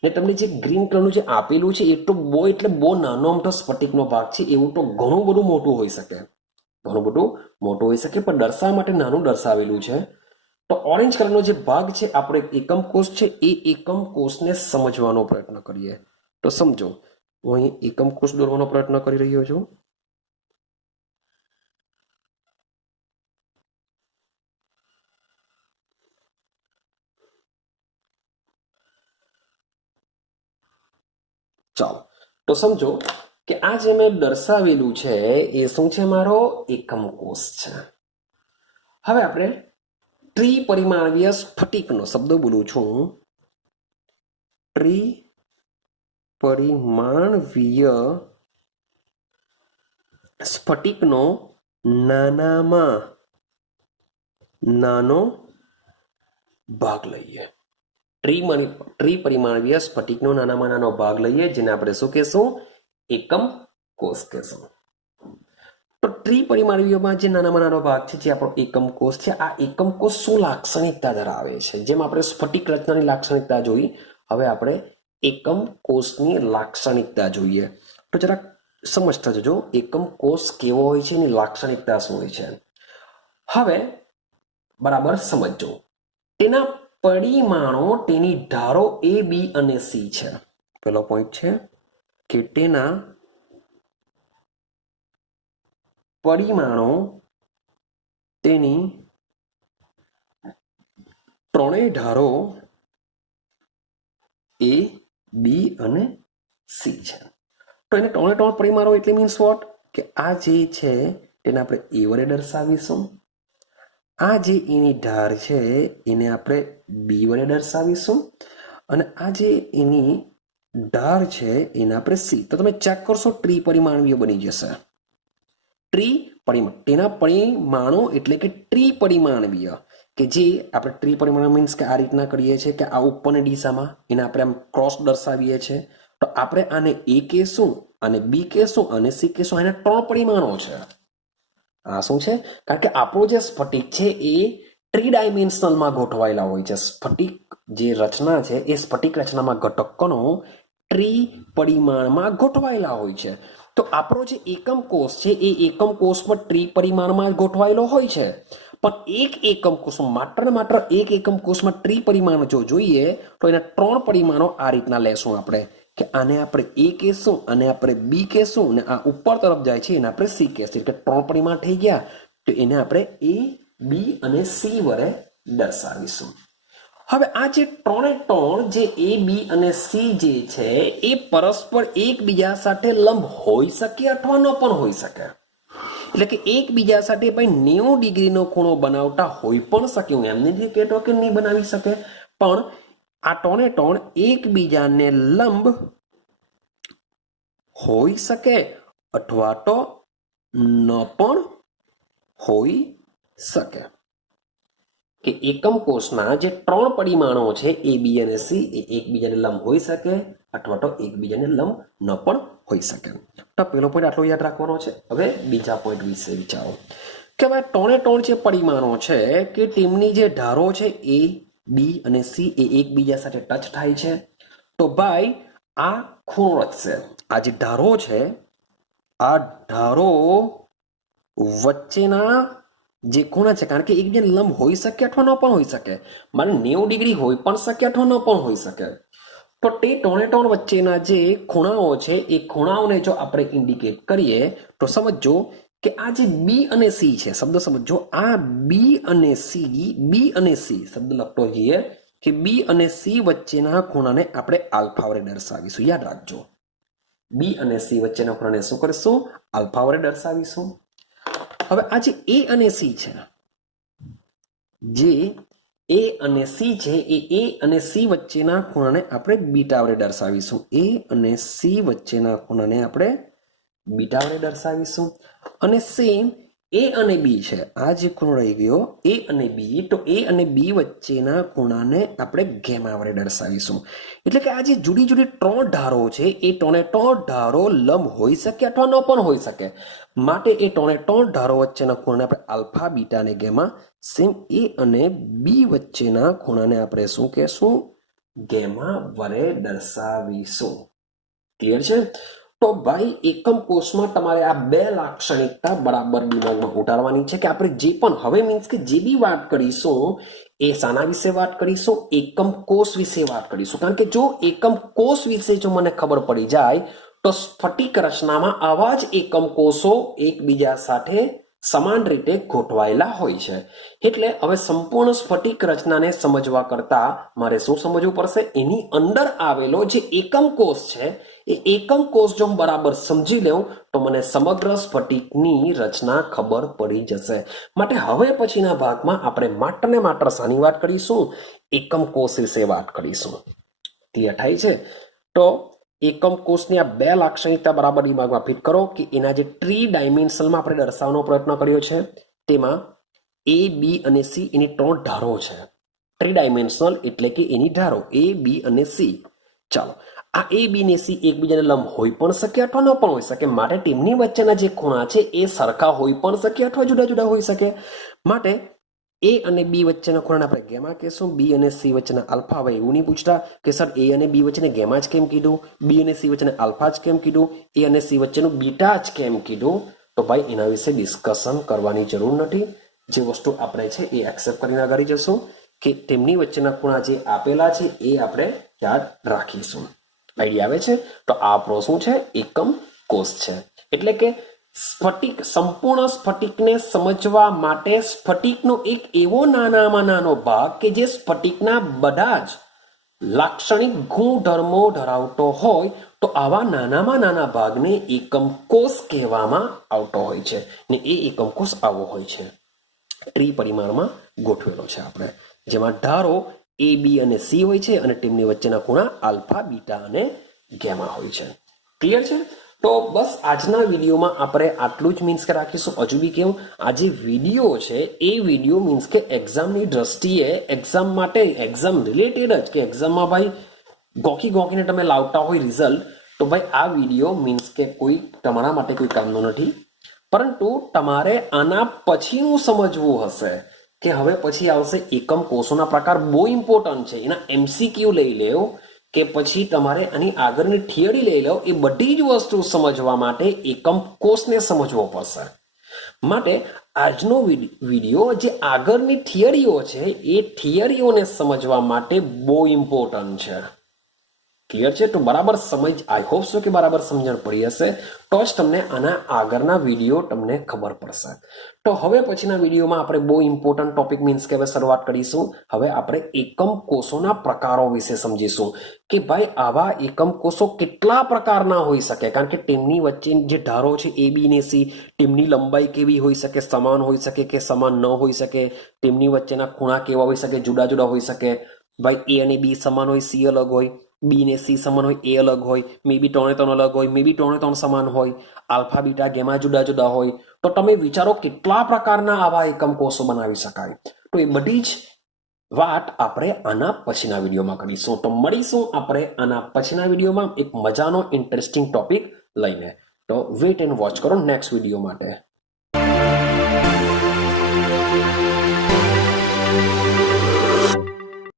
ને તમને જે ગ્રીન કલરનું જે આપેલું છે એ તો એટલે બહુ નાનો અમથો સ્ફટિકનો ભાગ છે. એવું તો ઘણું બધું મોટું હોઈ શકે, ઘણું બધું મોટું હોઈ શકે, પણ દર્શાવવા માટે નાનું દર્શાવેલું છે. તો ઓરેન્જ કલરનો જે ભાગ છે આપણો એક એકમ કોષ છે. એ એકમ કોષને સમજવાનો પ્રયત્ન કરીએ. તો સમજો, હું અહીં એકમ કોષ દોરવાનો પ્રયત્ન કરી રહ્યો છું. ચાલો તો સમજો કે આ જે મેં દર્શાવેલું છે એ શું છે, મારો એકમ કોષ છે. હવે આપણે ત્રિપરિમાણીય સ્ફટિકનો શબ્દ બોલું છું. ત્રિપરિમાણીય સ્ફટિકનો નાનામાં નાનો ભાગ લઈએ. ત્રિપરિમાણીય સ્ફટિકનો નાનામાં નાનો ભાગ લઈએ, જેને આપણે શું કહેશું, એકમ કોષ કહેશું. તો ત્રિપરિમાણીયમાં જે નાનામાં નાનો ભાગ છે જે આપણો એકમ કોષ છે, આ એકમ કોષ શું લાક્ષણિકતા ધરાવે છે? જેમ આપણે સ્ફટિક રચનાની લાક્ષણિકતા જોઈ, હવે આપણે એકમ કોષની લાક્ષણિકતા જોઈએ. તો જરાક સમજતા જજો એકમ કોષ કેવો હોય છે, એની લાક્ષણિકતા શું હોય છે. હવે બરાબર સમજો. તેના પરિમાણો, તેની ધારો A, B અને C છે. પહેલો પોઈન્ટ છે કે તેના પરિમાણો, તેની ત્રણેય ધારો A, B અને C છે. તો એને ત્રણે ત્રણ પરિમાણો એટલે મીન્સ વોટ, કે આ જે છે તેને આપણે A વડે દર્શાવીશું, આ જે એની ધાર છે એને આપણે B વડે દર્શાવીશું, અને આ જે એની ધાર છે એને આપણે C. તો તમે ચેક કરશો ત્રિપરિમાણીય બની જશે. ત્રિપરિમાણ, તેના પરિમાણો એટલે કે ત્રિપરિમાણીય, કે જે આપણે ત્રિપરિમાણ મીન્સ કે આ રીતના કરીએ છીએ કે આ ઉપરની દિશામાં એને આપણે આમ ક્રોસ દર્શાવીએ છીએ. તો આપણે આને A કહેશું, અને B કહેશું અને C કહેશું. એના ત્રણ પરિમાણો છે. આ શું છે? કારણ કે આપણો જે સ્ફટિક છે એ ત્રિડાયમેન્શનલમાં ગોઠવાયેલા હોય છે. સ્ફટિક જે રચના છે એ સ્ફટિક રચનામાં ઘટક કણો ત્રિપરિમાણમાં ગોઠવાયેલા હોય છે. તો આપણો જે એકમ કોષ છે એ એકમ કોષ પર ત્રિપરિમાણમાં ગોઠવાયેલો હોય છે. પણ એક એકમ કોષમાં, માત્ર ને માત્ર એક એકમ કોષમાં ત્રિપરિમાણ જો જોઈએ તો એના ત્રણ પરિમાણો આ રીતના લેશું આપણે, કે આને આપણે A કહેશું, આને આપણે B કહેશું, અને આ ઉપર તરફ જાય છે એને આપણે C કહેશું. કે ત્રણ પરિમાણ થઈ ગયા, તો એને આપણે A, B અને C વડે દર્શાવીશું. હવે આ જે ત્રણે ત્રણ જે A, B અને C જે છે એ પરસ્પર એકબીજા સાથે લંબ હોઈ શકે અથવા ન પણ હોઈ શકે. એટલે કે એકબીજા સાથે ભાઈ 90 ડિગ્રીનો ખૂણો બનાવતા હોઈ પણ શકે. હું એમને જે કહેતો કે નહીં બનાવી શકે, પણ આ ત્રણે ત્રણ એકબીજાને લંબ હોઈ શકે અથવા તો ન પણ હોઈ શકે. કે એકમ કોષના જે ત્રણ પરિમાણો છે A, B અને C એ એકબીજાને લંબ હોઈ શકે અથવા તો એકબીજાને લંબ ન પણ હોઈ શકે. તો પહેલો પોઈન્ટ આટલો યાદ રાખવાનો છે. હવે બીજા પોઈન્ટ વિશે વિચારો કે ભાઈ ત્રણે ત્રણ જે પરિમાણો છે કે તેમની જે ધારો છે A, B અને C એ એકબીજા સાથે ટચ થાય છે. તો ભાઈ આ ખૂણો રચશે. આ જે ધારો છે, આ ધારો વચ્ચેના જે ખૂણા છે, કારણ કે એકબીજાને લંબ હોઈ શકે અથવા ન પણ હોઈ શકે, મારે 90 ડિગ્રી હોઈ પણ શકે અથવા ન પણ હોઈ શકે. તો તે ત્રણે ત્રણ વચ્ચેના જે ખૂણાઓ છે એ ખૂણાઓને જો આપણે ઇન્ડિકેટ કરીએ તો સમજો કે આ જે B અને C છે, શબ્દ સમજો, આ B અને C, B અને C શબ્દ લખતો જઈએ કે B અને C વચ્ચેના ખૂણાને આપણે આલ્ફા વડે દર્શાવીશું. યાદ રાખજો, B અને C વચ્ચેના ખૂણાને શું કરીશું? આલ્ફા વડે દર્શાવીશું. હવે આ જે A અને C છે, જે A અને C છે એ A અને C વચ્ચેના ખૂણાને આપણે બીટા વડે દર્શાવીશું. A અને C વચ્ચેના ખૂણાને આપણે બીટા વડે દર્શાવીશું. અને સેમ A અને B છે, આ જે ખૂણો રહી ગયો A અને B, તો A અને B વચ્ચેના ખૂણાને આપણે ગેમા વડે દર્શાવીશું. એટલે કે આ જે જુદી જુદી ત્રણ ધારો છે એ ત્રણે ત્રણ ધારો લંબ હોઈ શકે અથવા ન પણ હોઈ શકે. માટે એ ત્રણે ત્રણ ધારો વચ્ચેના ખૂણાને આપણે આલ્ફા, બીટા અને ગેમા. સેમ A અને B વચ્ચેના ખૂણાને આપણે શું કહેશું? ગેમા વડે દર્શાવીશું. ક્લિયર છે? તો ભાઈ એકમ કોષમાં તમારે આ બે લાક્ષણિકતા બરાબર દિમાગમાં ઉતારવાની છે કે આપણે જે પણ હવે મીન્સ કે જે બી વાત કરીશું એ શાના વિશે વાત કરીશું? એકમ કોષ વિશે વાત કરીશું. કારણ કે જો એકમ કોષ વિશે જો મને ખબર પડી જાય તો સ્ફટિક રચનામાં આવા જ એકમ કોષો એકબીજા સાથે સમાન રીતે ગોઠવાયેલા હોય છે. એટલે હવે સંપૂર્ણ સ્ફટિક રચનાને સમજવા કરતા મારે શું સમજવું પડશે? એની અંદર આવેલો જે એકમ કોષ છે એ એકમ કોષ જો હું બરાબર સમજી લઉં તો મને સમગ્ર સ્ફટિકની રચના ખબર પડી જશે. માટે હવે પછીના ભાગમાં આપણે માત્ર ને માત્ર શાની વાત કરીશું? એકમ કોષ વિશે વાત કરીશું. ક્લિયર થાય છે? તો એકમ કોષની આ બે લાક્ષણિકતા બરાબર દિમાગમાં ફિટ કરો કે એના જે ટ્રી ડાયમેન્શનમાં આપણે દર્શાવવાનો પ્રયત્ન કર્યો છે તેમાં A, B અને C એની ત્રણ ધારો છે. ટ્રી ડાયમેન્શનલ એટલે કે એની ધારો A, B અને C. ચાલો આ એ બી ને સી એકબીજાને લંબ હોઈ પણ શકે અથવા ન પણ હોઈ શકે, માટે તેમની વચ્ચેના જે ખૂણા છે એ સરખા હોઈ પણ શકે અથવા જુદા જુદા હોઈ શકે. માટે એ અને બી વચ્ચેના ખૂણાને આપણે ગેમા કહેશું, બી અને સી વચ્ચેના આલ્ફા. હવે એવું નહીં પૂછતા કે સર એ અને બી વચ્ચેને ગેમા જ કેમ કીધું, બી અને સી વચ્ચેને આલ્ફા જ કેમ કીધું, એ અને સી વચ્ચેનું બીટા જ કેમ કીધું. તો ભાઈ એના વિશે ડિસ્કશન કરવાની જરૂર નથી. જે વસ્તુ આપણે છે એ એક્સેપ્ટ કરીને આગળ જશું કે તેમની વચ્ચેના ખૂણા જે આપેલા છે એ આપણે યાદ રાખીશું. આઈડિયા આવે છે? તો આ આપણો શું છે? એકમ કોષ છે. એટલે કે સ્ફટિક, સંપૂર્ણ સ્ફટિકને સમજવા માટે સ્ફટિકનો એક એવો નાનામાં નાનો ભાગ કે જે સ્ફટિકના બધા જ લાક્ષણિક ગુણધર્મો ધરાવતો હોય, તો આવા નાનામાં નાના ભાગને એકમ કોષ કહેવામાં આવતો હોય છે. ને એ એકમ કોષ આવો હોય છે, ત્રિપરિમાણમાં ગોઠવેલો છે આપણે, જેમાં ધારો એ બી અને સી હોય છે અને તેમની વચ્ચેના ખૂણા આલ્ફા, બીટા અને ગેમા હોય છે. ક્લિયર છે? તો બસ આજના વિડીયોમાં આપણે આટલું જ મીન્સ કે રાખીશું. હજુ બી કેવું, આ જે વિડીયો છે એ વિડીયો મીન્સ કે એક્ઝામની દ્રષ્ટિએ, એક્ઝામ માટે, એક્ઝામ રિલેટેડ જ, કે એક્ઝામમાં ભાઈ ગોખીને તમે લાવતા હોય રિઝલ્ટ, તો ભાઈ આ વિડીયો મીન્સ કે કોઈ તમારા માટે કોઈ કામનો નથી. પરંતુ તમારે આના પછીનું સમજવું હશે કે હવે પછી આવશે એકમ કોષોના પ્રકાર. બહુ ઇમ્પોર્ટન્ટ છે, એના MCQ લઈ લેવ કે પછી તમારે આની આગળની થિયરી લઈ લો. એ બધી જ વસ્તુ સમજવા માટે એકમ કોષને સમજવો પડશે. માટે આજનો વિડીયો જે આગળની થિયરીઓ છે એ થિયરીઓને સમજવા માટે બહુ ઇમ્પોર્ટન્ટ છે. ક્લિયર છે? તો બરાબર સમજ, આઈ હોપ સો કે બરાબર સમજણ પડી હશે. તો જ તમને આના આગળના વિડીયો તમને ખબર પડશે. તો હવે પછીના વિડીયોમાં આપણે બહુ ઇમ્પોર્ટન્ટ ટોપિક મીન્સ કે હવે શરૂઆત કરીશું. હવે આપણે એકમ કોષોના પ્રકારો વિશે સમજીશું કે ભાઈ આવા એકમ કોષો કેટલા પ્રકારના હોઈ શકે, કારણ કે તેમની વચ્ચે જે ધારો છે એ બી ને સી, તેમની લંબાઈ કેવી હોઈ શકે, સમાન હોઈ શકે કે સમાન ન હોઈ શકે, તેમની વચ્ચેના ખૂણા કેવા હોઈ શકે, જુદા જુદા હોઈ શકે. ભાઈ એ અને બી સમાન હોય, સી અલગ હોય, બી ને સી સમાન હોય, એ અલગ હોય, મે બી 3 અલગ હોય, મે બી 3 સમાન હોય, આલ્ફા, બીટા, ગેમા જુદા જુદા હોય. તો તમે વિચારો કેટલા પ્રકારના આવા એકમ કોષો બનાવી શકાય. તો એ બધી જ વાત આપણે આના પછીના વિડીયોમાં કરીશું. તો મળીશું આપણે આના પછીના વિડીયોમાં એક મજાનો ઇન્ટરેસ્ટિંગ ટોપિક લઈને. તો વેઇટ એન્ડ વોચ કરો નેક્સ્ટ વિડીયો માટે.